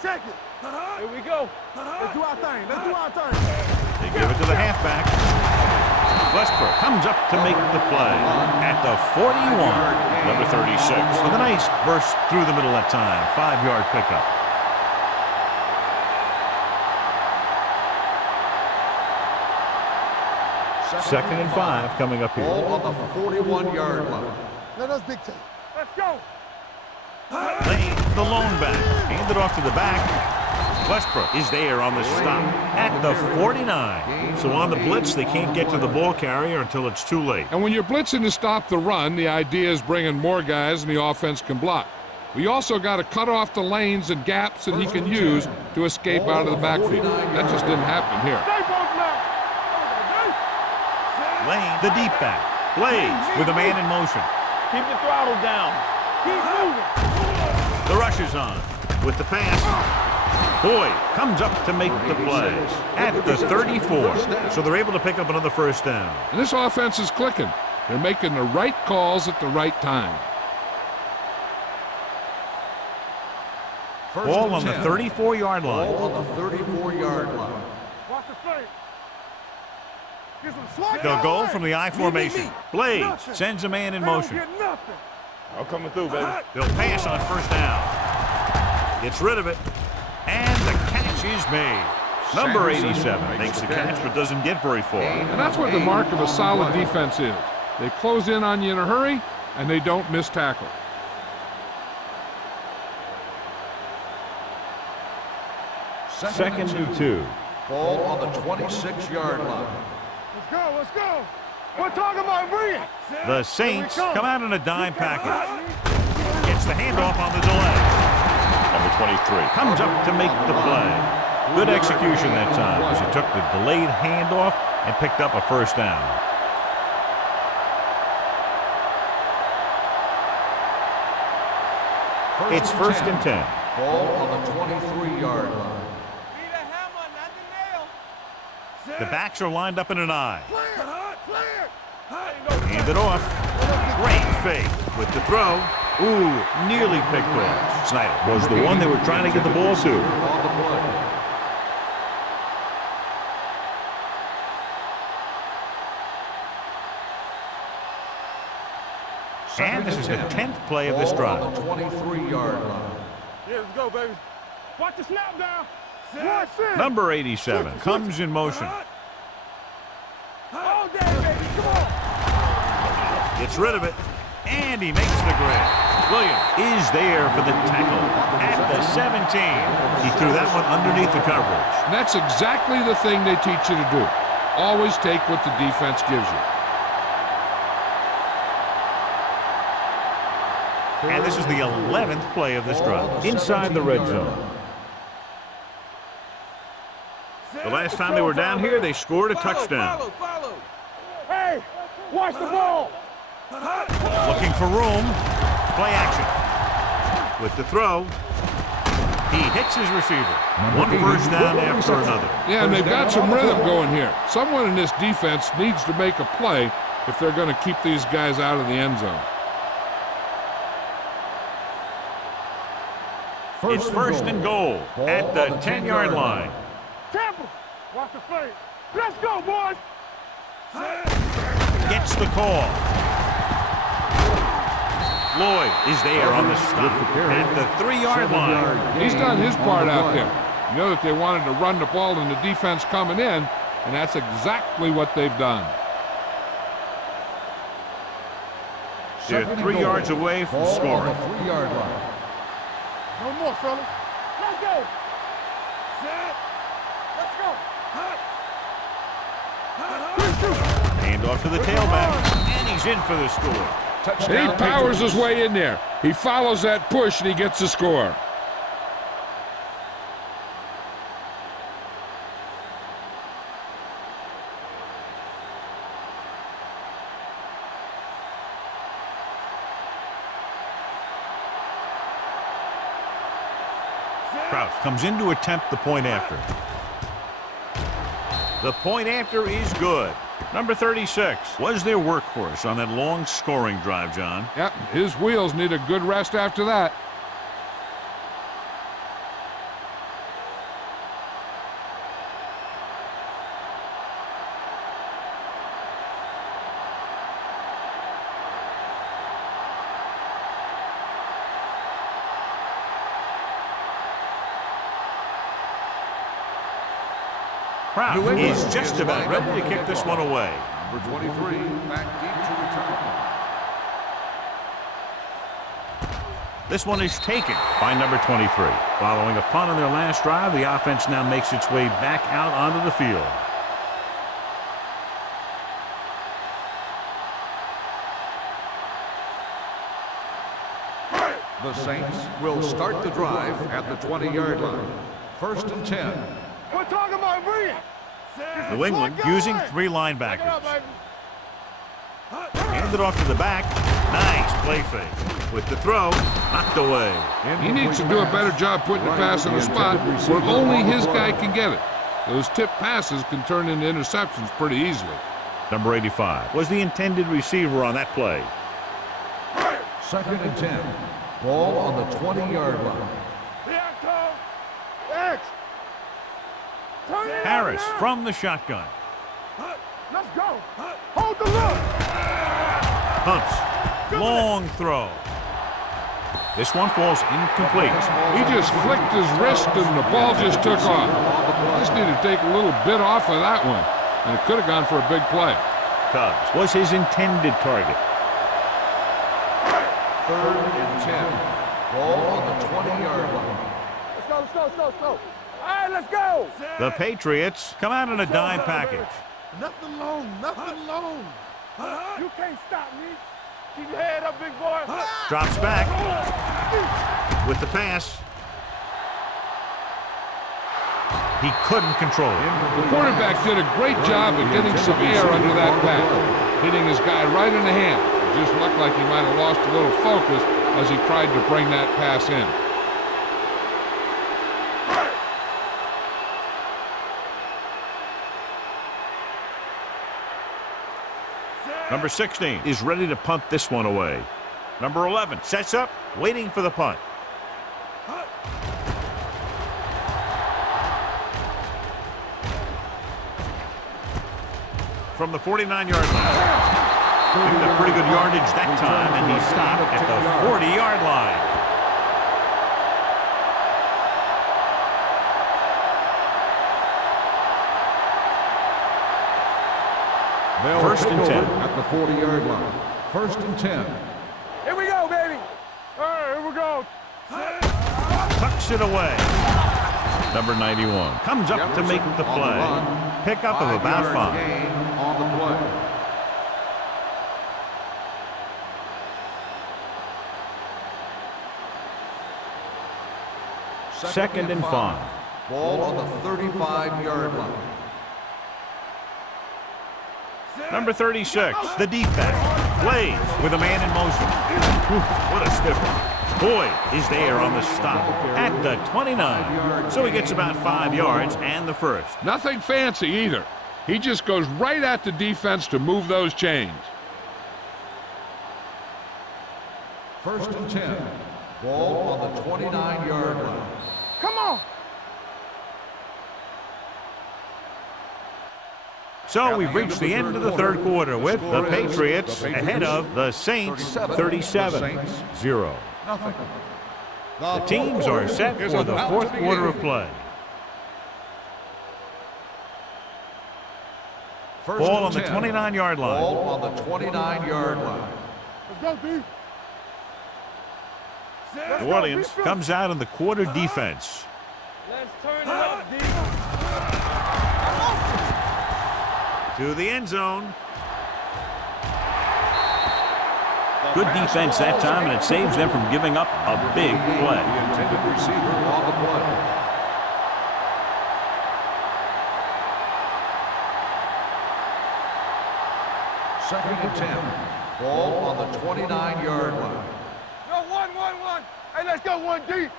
Check it. Here we go. Let's do our thing. Let's do our thing. They give it to the halfback. Westbrook comes up to make the play at the 41. Number 36 with a nice burst through the middle that time. 5-yard pickup. Second and 5 coming up here. Ball on the 41-yard line. Let us dictate. Let's go. Lane, the lone back, handed off to the back. Westbrook is there on the stop at the 49. So on the blitz, they can't get to the ball carrier until it's too late. And when you're blitzing to stop the run, the idea is bringing more guys than the offense can block. We also got to cut off the lanes and gaps that he can use to escape out of the backfield. That just didn't happen here. Stay both now. Lane, the deep back, Blaze with a man in motion. Keep the throttle down. Keep moving. The rush is on with the pass. Boyd comes up to make the play at the 34. So they're able to pick up another first down. And this offense is clicking. They're making the right calls at the right time. Ball on the 34-yard line. Ball on the 34-yard line. Watch the fake. Get some slack. They'll go from the I formation. Blaze sends a man in motion. Get nothing. I'm coming through, baby. They'll pass on first down. Gets rid of it. And the catch is made. Number 87 makes the catch but doesn't get very far. And that's what the mark of a solid defense is. They close in on you in a hurry, and they don't miss tackle. Second and 2. Ball on the 26-yard line. Let's go. Let's go. We're talking about bringing. The Saints come out in a dime package. Gets the handoff on the delay. Number 23 comes up to make the play. Good execution that time as he took the delayed handoff and picked up a first down. It's first and 10. Ball on the 23-yard line. The backs are lined up in an I. Clear. Hand it off. Great fake with the throw. Ooh, nearly picked off. Snyder was the one they were trying to get the ball to. On the play. And this is the 10th play of this Ball drive. on the 23-yard line. Yeah, let's go, baby. Watch the snap down. Number 87 comes in motion. All day, baby, come on. Gets rid of it, and he makes the grab. Williams is there for the tackle at the 17. He threw that one underneath the coverage. And that's exactly the thing they teach you to do. Always take what the defense gives you. And this is the 11th play of this drive. Inside the red zone. The last time they were down here, they scored a touchdown. Hey, watch the ball. Looking for room. Play action. With the throw, he hits his receiver. One first down after another. Yeah, and they've got some rhythm going here. Someone in this defense needs to make a play if they're going to keep these guys out of the end zone. It's first and goal at the 10-yard line. Tampa, watch the fade. Let's go, boys. Gets the call. Lloyd is there on the stop at the 3-yard line. He's done his part out there. You know that they wanted to run the ball and the defense coming in, and that's exactly what they've done. They're 3 yards away from scoring. 3-yard line. No more, fellas. Let's go. Let's go. Hand off to the tailback, and he's in for the score. He powers his way in there. He follows that push, and he gets the score. Kraus comes in to attempt the point after. The point after is good. Number 36 was their workhorse on that long scoring drive, John. Yep, his wheels need a good rest after that. Kraus is just about ready to kick this one away. Number 23, back deep to return. This one is taken by number 23. Following a punt on their last drive, the offense now makes its way back out onto the field. The Saints will start the drive at the 20-yard line. First and 10. We're talking about brilliant. New England using 3 linebackers. Handed off to the back. Nice play fake. With the throw, knocked away. He needs to do a better job putting the pass in a spot where only his guy can get it. Those tip passes can turn into interceptions pretty easily. Number 85 was the intended receiver on that play. Second and 10. Ball on the 20-yard line. X. Harris from the shotgun. Let's go. Hold the look. Pumps. Long throw. This one falls incomplete. He just flicked his wrist and the ball just took off. Just need to take a little bit off of that one, and it could have gone for a big play. Cubs was his intended target. Third and 10. Ball on the 20-yard line. Let's go, let's go, let's go, let's go. All right, let's go. The Patriots come out in a dime package. Nothing long, nothing long. You can't stop me. Keep your head up, big boy. Drops back with the pass. He couldn't control it. The quarterback did a great job of getting some air under that pass, hitting his guy right in the hand. It just looked like he might have lost a little focus as he tried to bring that pass in. Number 16 is ready to punt this one away. Number 11 sets up, waiting for the punt. From the 49-yard line. Picked up pretty good yardage that time, and he stopped at the 40-yard line. They'll First take and over 10. at the 40-yard line. First and 10. Here we go, baby. All right, here we go. Tucks it away. Number 91 comes up to make the On play. run. Pickup of about 5-yard 5. gain on the play. Second and 5. Ball on the 35-yard line. Number 36, the deep back, plays with a man in motion. Whew, what a stiffer. Boyd is there on the stop at the 29. So he gets about 5 yards and the first. Nothing fancy either. He just goes right at the defense to move those chains. First and 10. Ball on the 29-yard line. Come on. So we've reached the end of the third quarter with the Patriots ahead of the Saints 37-0. Nothing. The teams are set for the fourth quarter of play. Ball on the 29-yard line. Ball on the 29-yard line. Let's go, D. New Orleans comes out in the quarter defense. Let's turn it up, D. To the end zone. Good defense that time, and it saves them from giving up a big play. The intended receiver on the play. Second and 10. Ball on the 29-yard line. No, one. Hey, let's go, 1D.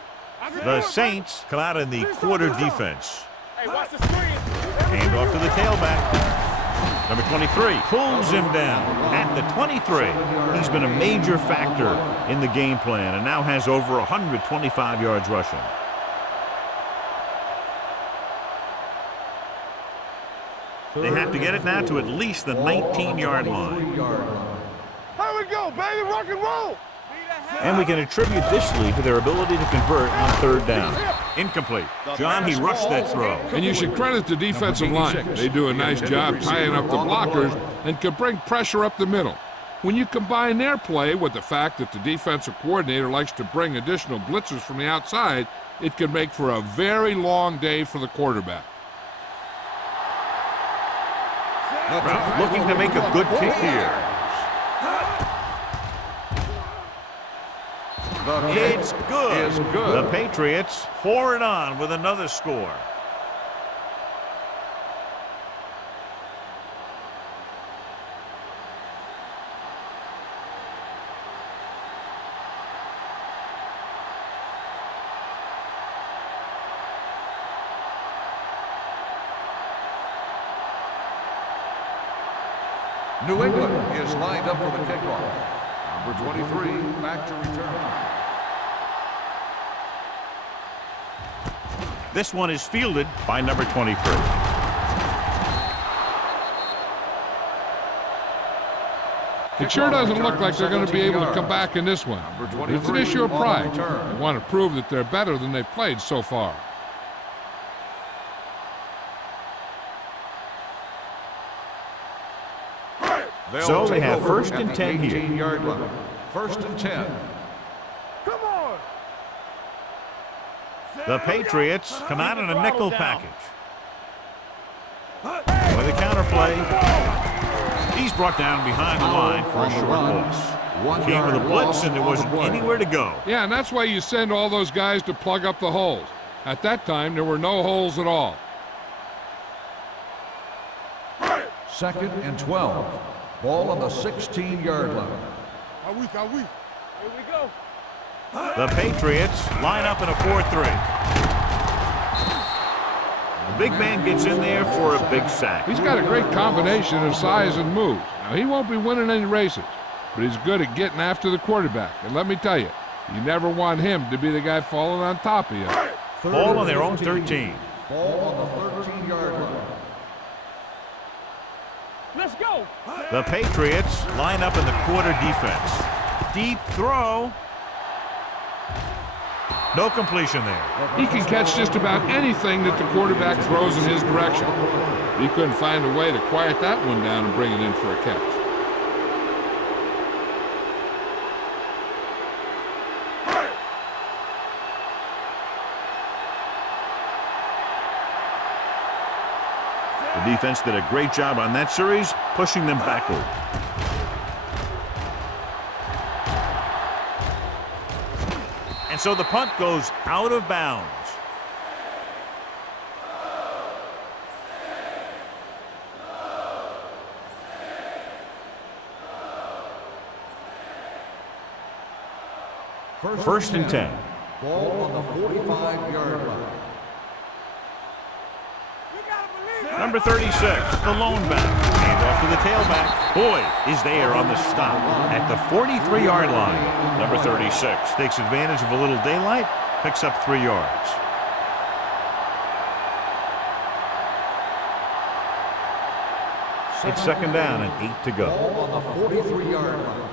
The Saints come out in the quarter defense. Hey, watch the screen. Hand off to the tailback. Number 23 pulls him down at the 23. He's been a major factor in the game plan and now has over 125 yards rushing. They have to get it now to at least the 19-yard line. Here we go, baby. Rock and roll. And we can attribute this lead to their ability to convert on third down. Incomplete. John, he rushed that throw. And you should credit the defensive line. They do a nice job tying up the blockers and can bring pressure up the middle. When you combine their play with the fact that the defensive coordinator likes to bring additional blitzers from the outside, it can make for a very long day for the quarterback. Looking to make a good kick here. It's good. The Patriots pour it on with another score. New England is lined up for the kickoff. Number 23 back to return. This one is fielded by number 23. It sure doesn't look like they're going to be able to come back in this one. It's an issue of pride. They want to prove that they're better than they've played so far. So they have first and 10 here. 18-yard line. First and 10. Come on. The Patriots come out in a nickel package. With a counterplay. He's brought down behind the line for a short loss. Came with a blitz and there wasn't anywhere to go. Yeah, and that's why you send all those guys to plug up the holes. At that time, there were no holes at all. Second and 12. Ball on the 16-yard line. Are we? Here we go. The Patriots line up in a 4-3. The big man gets in there for a big sack. He's got a great combination of size and moves. Now, he won't be winning any races, but he's good at getting after the quarterback. And let me tell you, you never want him to be the guy falling on top of you. Ball on their own 13. Ball on the 13-yard line. Let's go. The Patriots line up in the quarter defense. Deep throw. No completion there. He can catch just about anything that the quarterback throws in his direction. He couldn't find a way to quiet that one down and bring it in for a catch. The defense did a great job on that series, pushing them backward. And so the punt goes out of bounds. First and 10. Ball on the 45-yard line. Number 36, the lone back. Hand off to the tailback. Boyd is there on the stop at the 43-yard line. Number 36 takes advantage of a little daylight, picks up 3 yards. It's second down and 8 to go. Ball on the 43-yard line.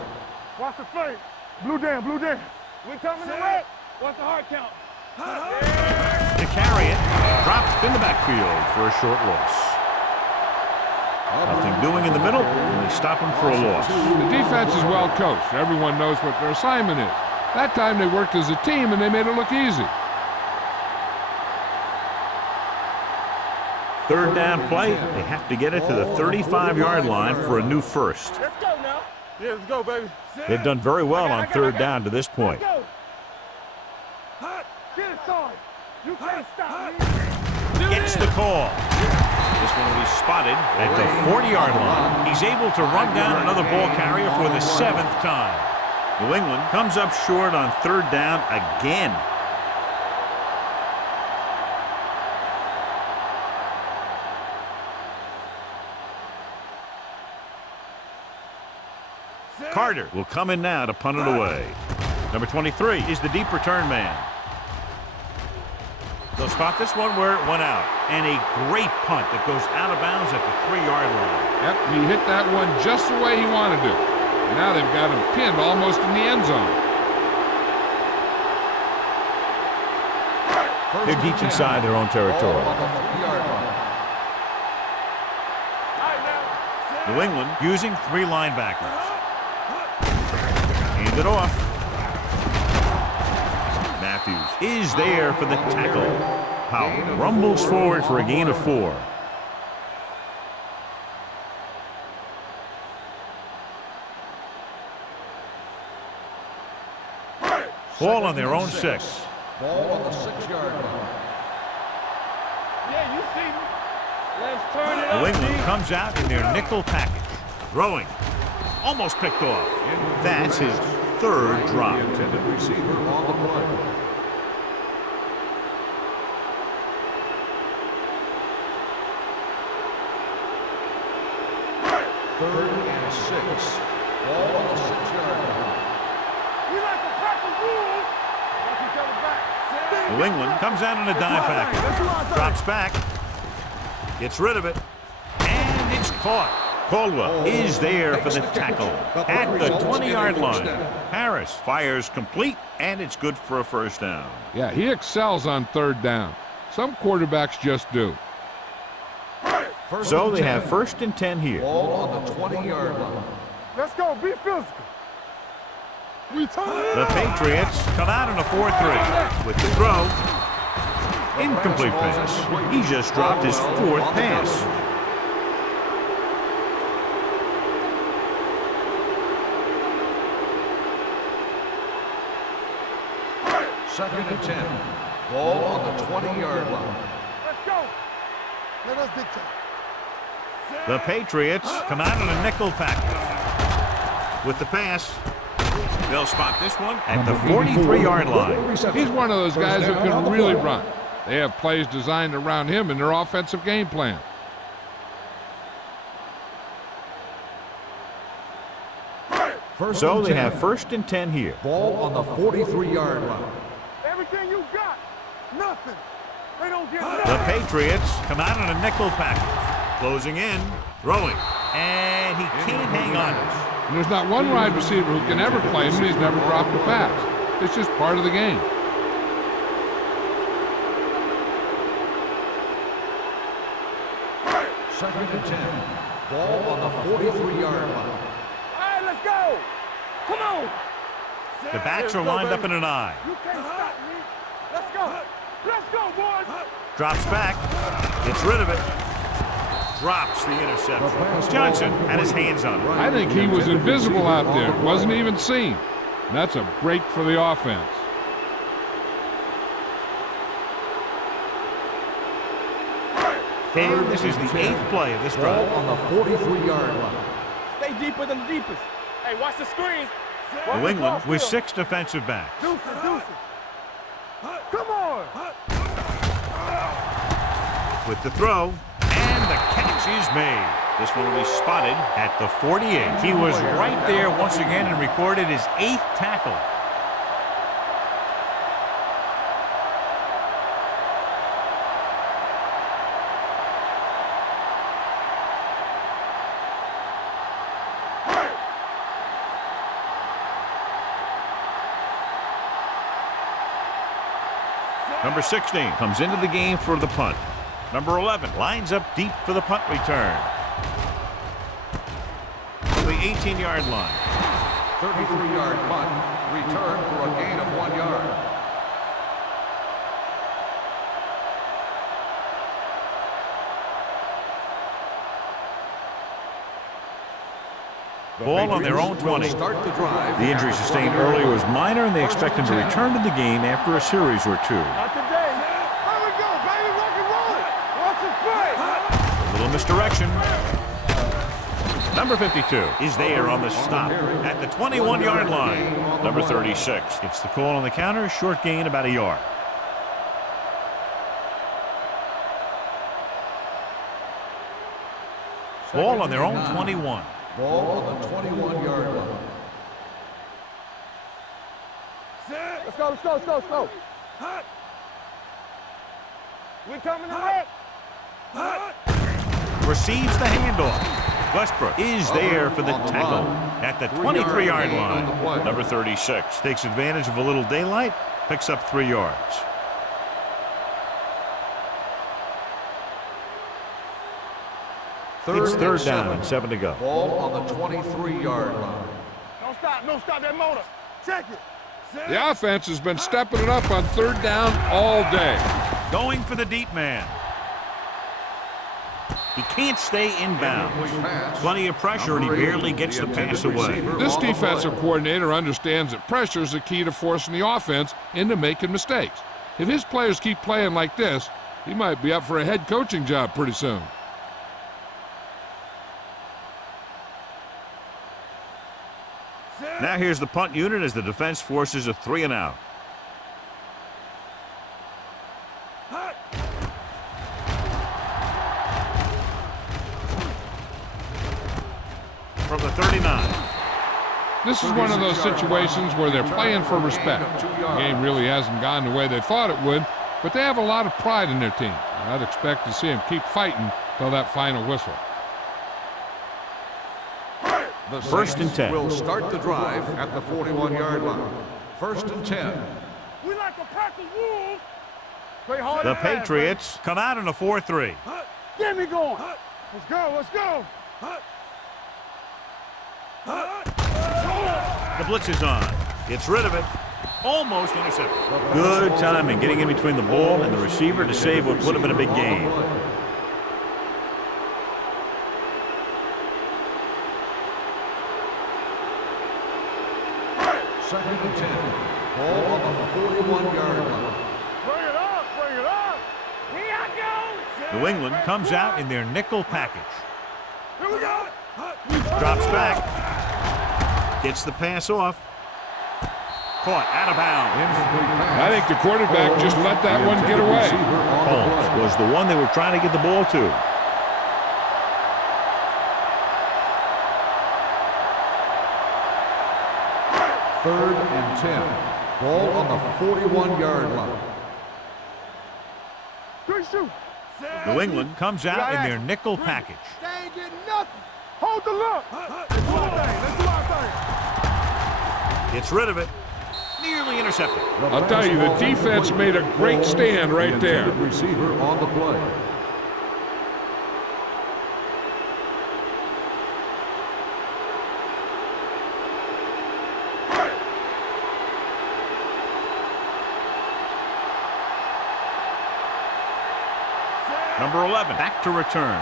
Watch the fake. Blue down, blue down. We coming to win. What's the hard count? To carry it, dropped in the backfield for a short loss. Nothing doing in the middle, and they stop him for a loss. The defense is well coached. Everyone knows what their assignment is. That time they worked as a team and they made it look easy. Third down play, they have to get it to the 35-yard line for a new first. Let's go now. Yeah, let's go, baby. They've done very well on third down to this point. Let's go. Get it, son. You can't stop me. Gets the call. This one will be spotted at the 40-yard line. He's able to run down another ball carrier for the 7th time. New England comes up short on third down again. Carter will come in now to punt it away. Number 23 is the deep return man. They'll spot this one where it went out. And a great punt that goes out of bounds at the 3-yard line. Yep, he hit that one just the way he wanted to. And now they've got him pinned almost in the end zone. They're deep inside their own territory. New England using 3 linebackers. Hand it off. Matthews is there for the tackle. Powell rumbles forward for a gain of 4. Ball on their own 6. Ball on the 6-yard line. Yeah, you see me. Let's turn it New up. England comes out in their nickel package. Throwing. Almost picked off. That's his 3rd drop. The intended receiver on the play. Third and 6. Ball on the 6-yard line. We like to pack the rules. Watch each other back. New England comes out in a dime package. Drops back. Gets rid of it. And it's caught. Caldwell is there for the tackle at the 20-yard line. Harris fires complete, and it's good for a first down. Yeah, he excels on third down. Some quarterbacks just do. So they have first and 10 here. Ball on the 20-yard line. Let's go. Be physical. We turn it The up. Patriots come out in a 4-3 with the throw. Incomplete pass. He just dropped his 4th pass. Second and 10. Ball on the 20-yard line. Let's go. Let us dictate. The Patriots come out in a nickel package with the pass. They'll spot this one at the 43-yard line. He's one of those guys who can really run. They have plays designed around him in their offensive game plan. So they have first and 10 here. Ball on the 43-yard line. Everything you got. Nothing. They don't get nothing. The Patriots come out in a nickel package. Closing in, throwing, and he can't hang on it. And there's not one wide receiver who can ever claim that he's never dropped a pass. It's just part of the game. Second and 10. Ball on the 43-yard line. All right, let's go. Come on. The backs are lined up in an I. You can't stop me. Let's go. Let's go, boys. Drops back. Gets rid of it. Drops the interception. Johnson had his hands on it. I think he was invisible out there. Wasn't even seen. And that's a break for the offense. And this is the 8th play of this drive. Ball on the 43-yard line. Stay deeper than the deepest. Hey, watch the screens. New England with 6 defensive backs. Deuces. Come on. With the throw, and the catch is made. This one will be spotted at the 48. He was right there once again and recorded his 8th tackle. Number 16 comes into the game for the punt. Number 11 lines up deep for the punt return. From the 18-yard line. 33-yard punt. Return for a gain of 1 yard. Ball on their own 20. Start the drive. The injury sustained earlier was minor, and they expect him to return to the game after a series or 2. Not today. Here we go, baby. Rock and roll it. Watch it play. A little misdirection. Number 52 is there on the stop at the 21-yard line. Number 36 gets the call on the counter. Short gain, about a yard. Ball on their own 21. Ball on the 21-yard line. Let's go. We coming to wreck. Receives the handoff. Westbrook is there for the tackle at the 23-yard line. Number 36 takes advantage of a little daylight, picks up 3 yards. It's third down and 7 to go. Ball on the 23-yard line. Don't stop that motor. Check it. The offense has been stepping it up on third down all day. Going for the deep man. He can't stay inbounds. Plenty of pressure, and he barely gets the pass away. This defensive coordinator understands that pressure is the key to forcing the offense into making mistakes. If his players keep playing like this, he might be up for a head coaching job pretty soon. Now here's the punt unit as the defense forces a 3-and-out. From the 39. This is one of those situations where they're playing for respect. The game really hasn't gone the way they thought it would, but they have a lot of pride in their team. I'd expect to see them keep fighting till that final whistle. The First and 10. Will start the drive at the 41-yard line. First and 10. We like a pack of wolves. Play hard. The Patriots come out in a 4-3. Get me going. Let's go. The blitz is on. Gets rid of it. Almost intercepted. Good timing getting in between the ball and the receiver to save what would have been a big game. Second and 10. Ball on the 41-yard line. Bring it up. Here I go. New England comes out in their nickel package. Here we go. Drops back. Gets the pass off. Caught out of bounds. I think the quarterback just let that one get away. Holmes was the one they were trying to get the ball to. Third and 10. Ball on the 41-yard line. Good shoot. New England comes out in their nickel package. They ain't getting nothing. Hold the look. Let's do our thing. Gets rid of it. Nearly intercepted. I'll tell you, the defense made a great stand right there. Receiver on the play. Number 11 back to return.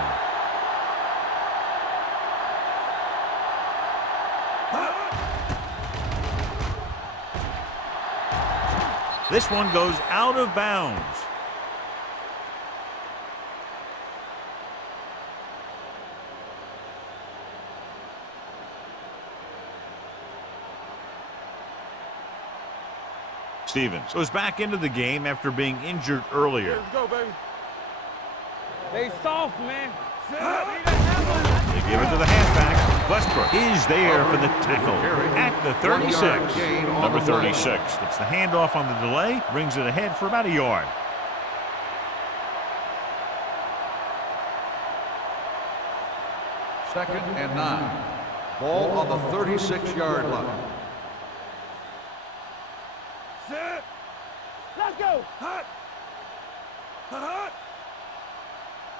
This one goes out of bounds. Stevens goes back into the game after being injured earlier. Let's go, baby. They soft, man. They give it to the halfback. Westbrook is there for the tackle at the 36. Number 36 gets the handoff on the delay, brings it ahead for about a yard. Second and 9. Ball on the 36-yard line. Set. Let's go. Hot. Hot, hot.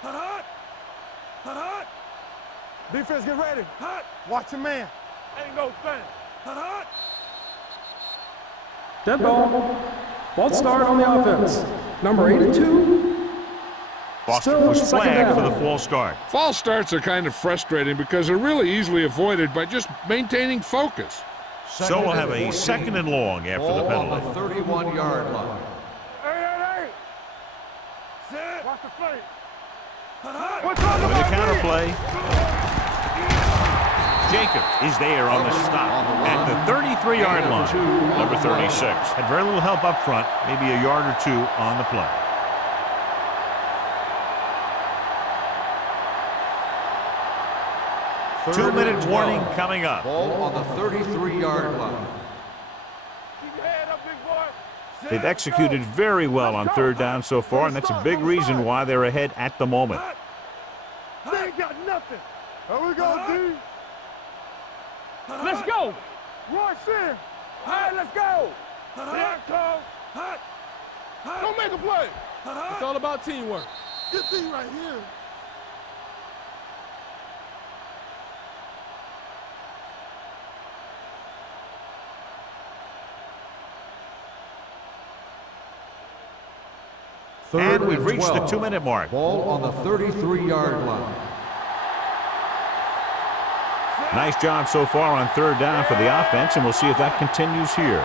Hot, hot. Hot, hot. Defense, get ready. Hot. Watch your man. Ain't no thing. Hot, hot. Dead ball. False start on the offense. Number 82. Boston was flagged for the false start. False starts are kind of frustrating because they're really easily avoided by just maintaining focus. So we'll have a 2nd and long after the penalty. On the 31-yard line. Hey. Set. Watch the play. With a counter play. Jacobs is there on the stop at the 33-yard line. Number 36 had very little help up front, maybe a yard or two on the play. Two-minute warning coming up. Ball on the 33-yard line. Keep your head up, big boy. They've executed very well on 3rd down so far, and that's a big reason why they're ahead at the moment. They ain't got nothing. Here we go, D. Let's go. Royce in. All right, let's go. Here it comes. Don't make a play. It's all about teamwork. Get D right here. And we've reached the 2-minute mark. Ball on the 33-yard line. Nice job so far on 3rd down for the offense, and we'll see if that continues here.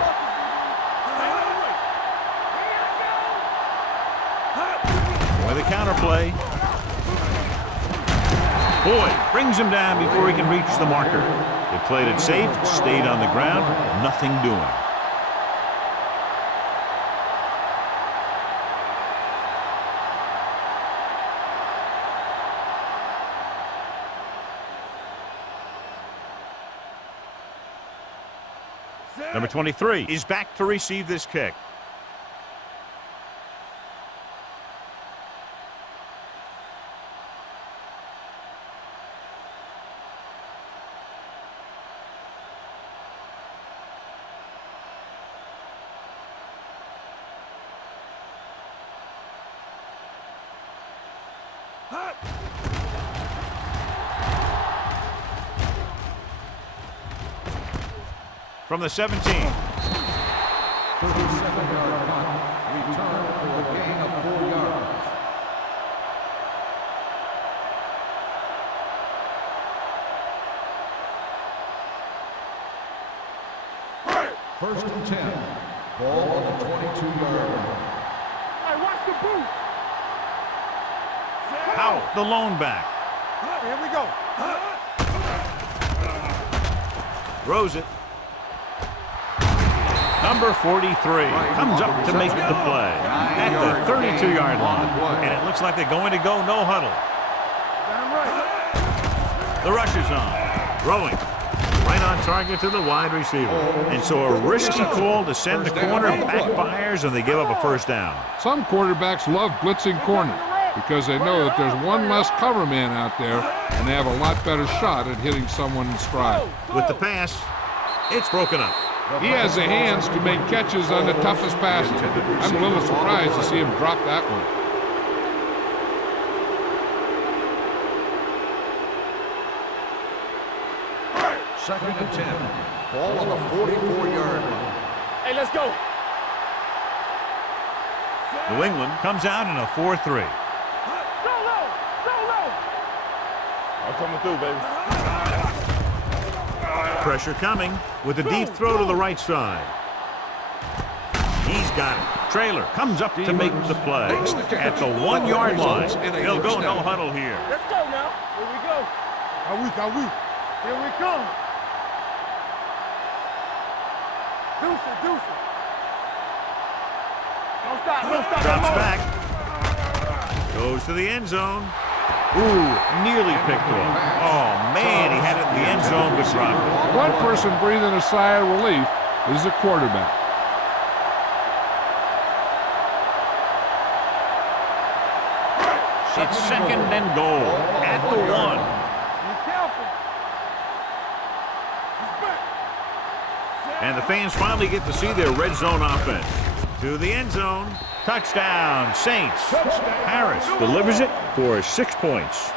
With a counter play. Boyd brings him down before he can reach the marker. They played it safe, stayed on the ground, nothing doing. Number 23 is back to receive this kick. From the 17. 37-yard punt. Return for a gain of 4 yards. First and 10. Ball on the 22-yard line. Hey, watch the boot. Powell, the lone back. Here we go. Throws it. Number 43 comes up to make the play at the 32-yard line. And it looks like they're going to go no huddle. Damn right. The rush is on. Throwing. Right on target to the wide receiver. And so a risky call to send the corner backfires, and they give up a 1st down. Some quarterbacks love blitzing corner because they know that there's one less cover man out there and they have a lot better shot at hitting someone in stride. With the pass, it's broken up. He has the hands to make catches on the toughest passes. I'm a little surprised to see him drop that one. Second and 10. Ball on the 44-yard line. Hey, let's go. New England comes out in a 4-3. coming through, baby. Pressure coming with a deep throw to the right side. He's got it. Trailer comes up to make the play at the 1 yard line. He'll go no huddle here. Let's go now. Here we go. Are we? Here we come. Deuce it. Don't stop. Drops back. Goes to the end zone. Ooh, nearly picked off. Oh, man, he had it in the end zone but dropped it. One person breathing a sigh of relief is the quarterback. It's second and goal at the 1. Be careful. And the fans finally get to see their red zone offense. To the end zone. Touchdown, Saints. Harris delivers it for 6 points.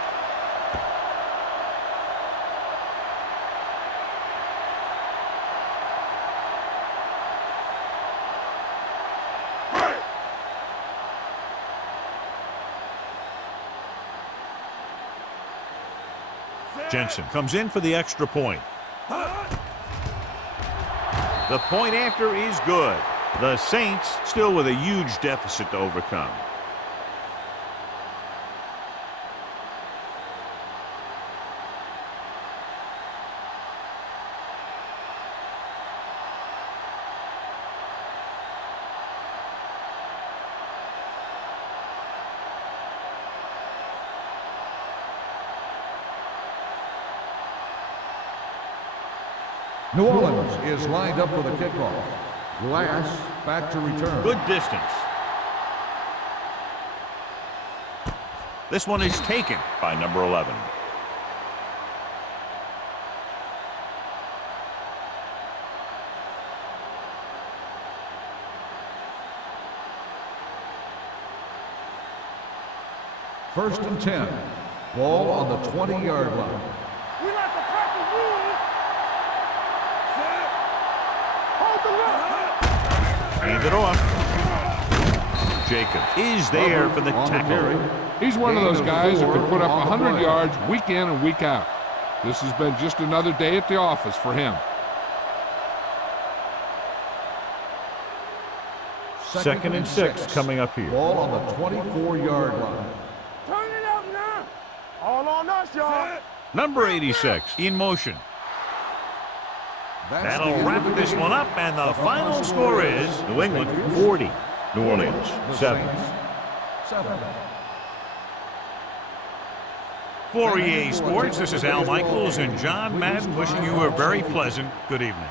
Jensen comes in for the extra point. The point after is good. The Saints still with a huge deficit to overcome. New Orleans is lined up for the kickoff. Glass back to return. Good distance. This one is taken by number 11. First and 10. Ball on the 20-yard line. We like to practice rules. Hold the line. Hand it off. Jacobs is there for the tackle. He's one of those guys who can put up 100 yards week in and week out. This has been just another day at the office for him. Second and 6 coming up here. Ball on the 24-yard line. Turn it up now. All on us, y'all. Number 86 in motion. That'll wrap this one up, and the final score is New England 40, New Orleans 7. For EA Sports, this is Al Michaels and John Madden wishing you a very pleasant good evening.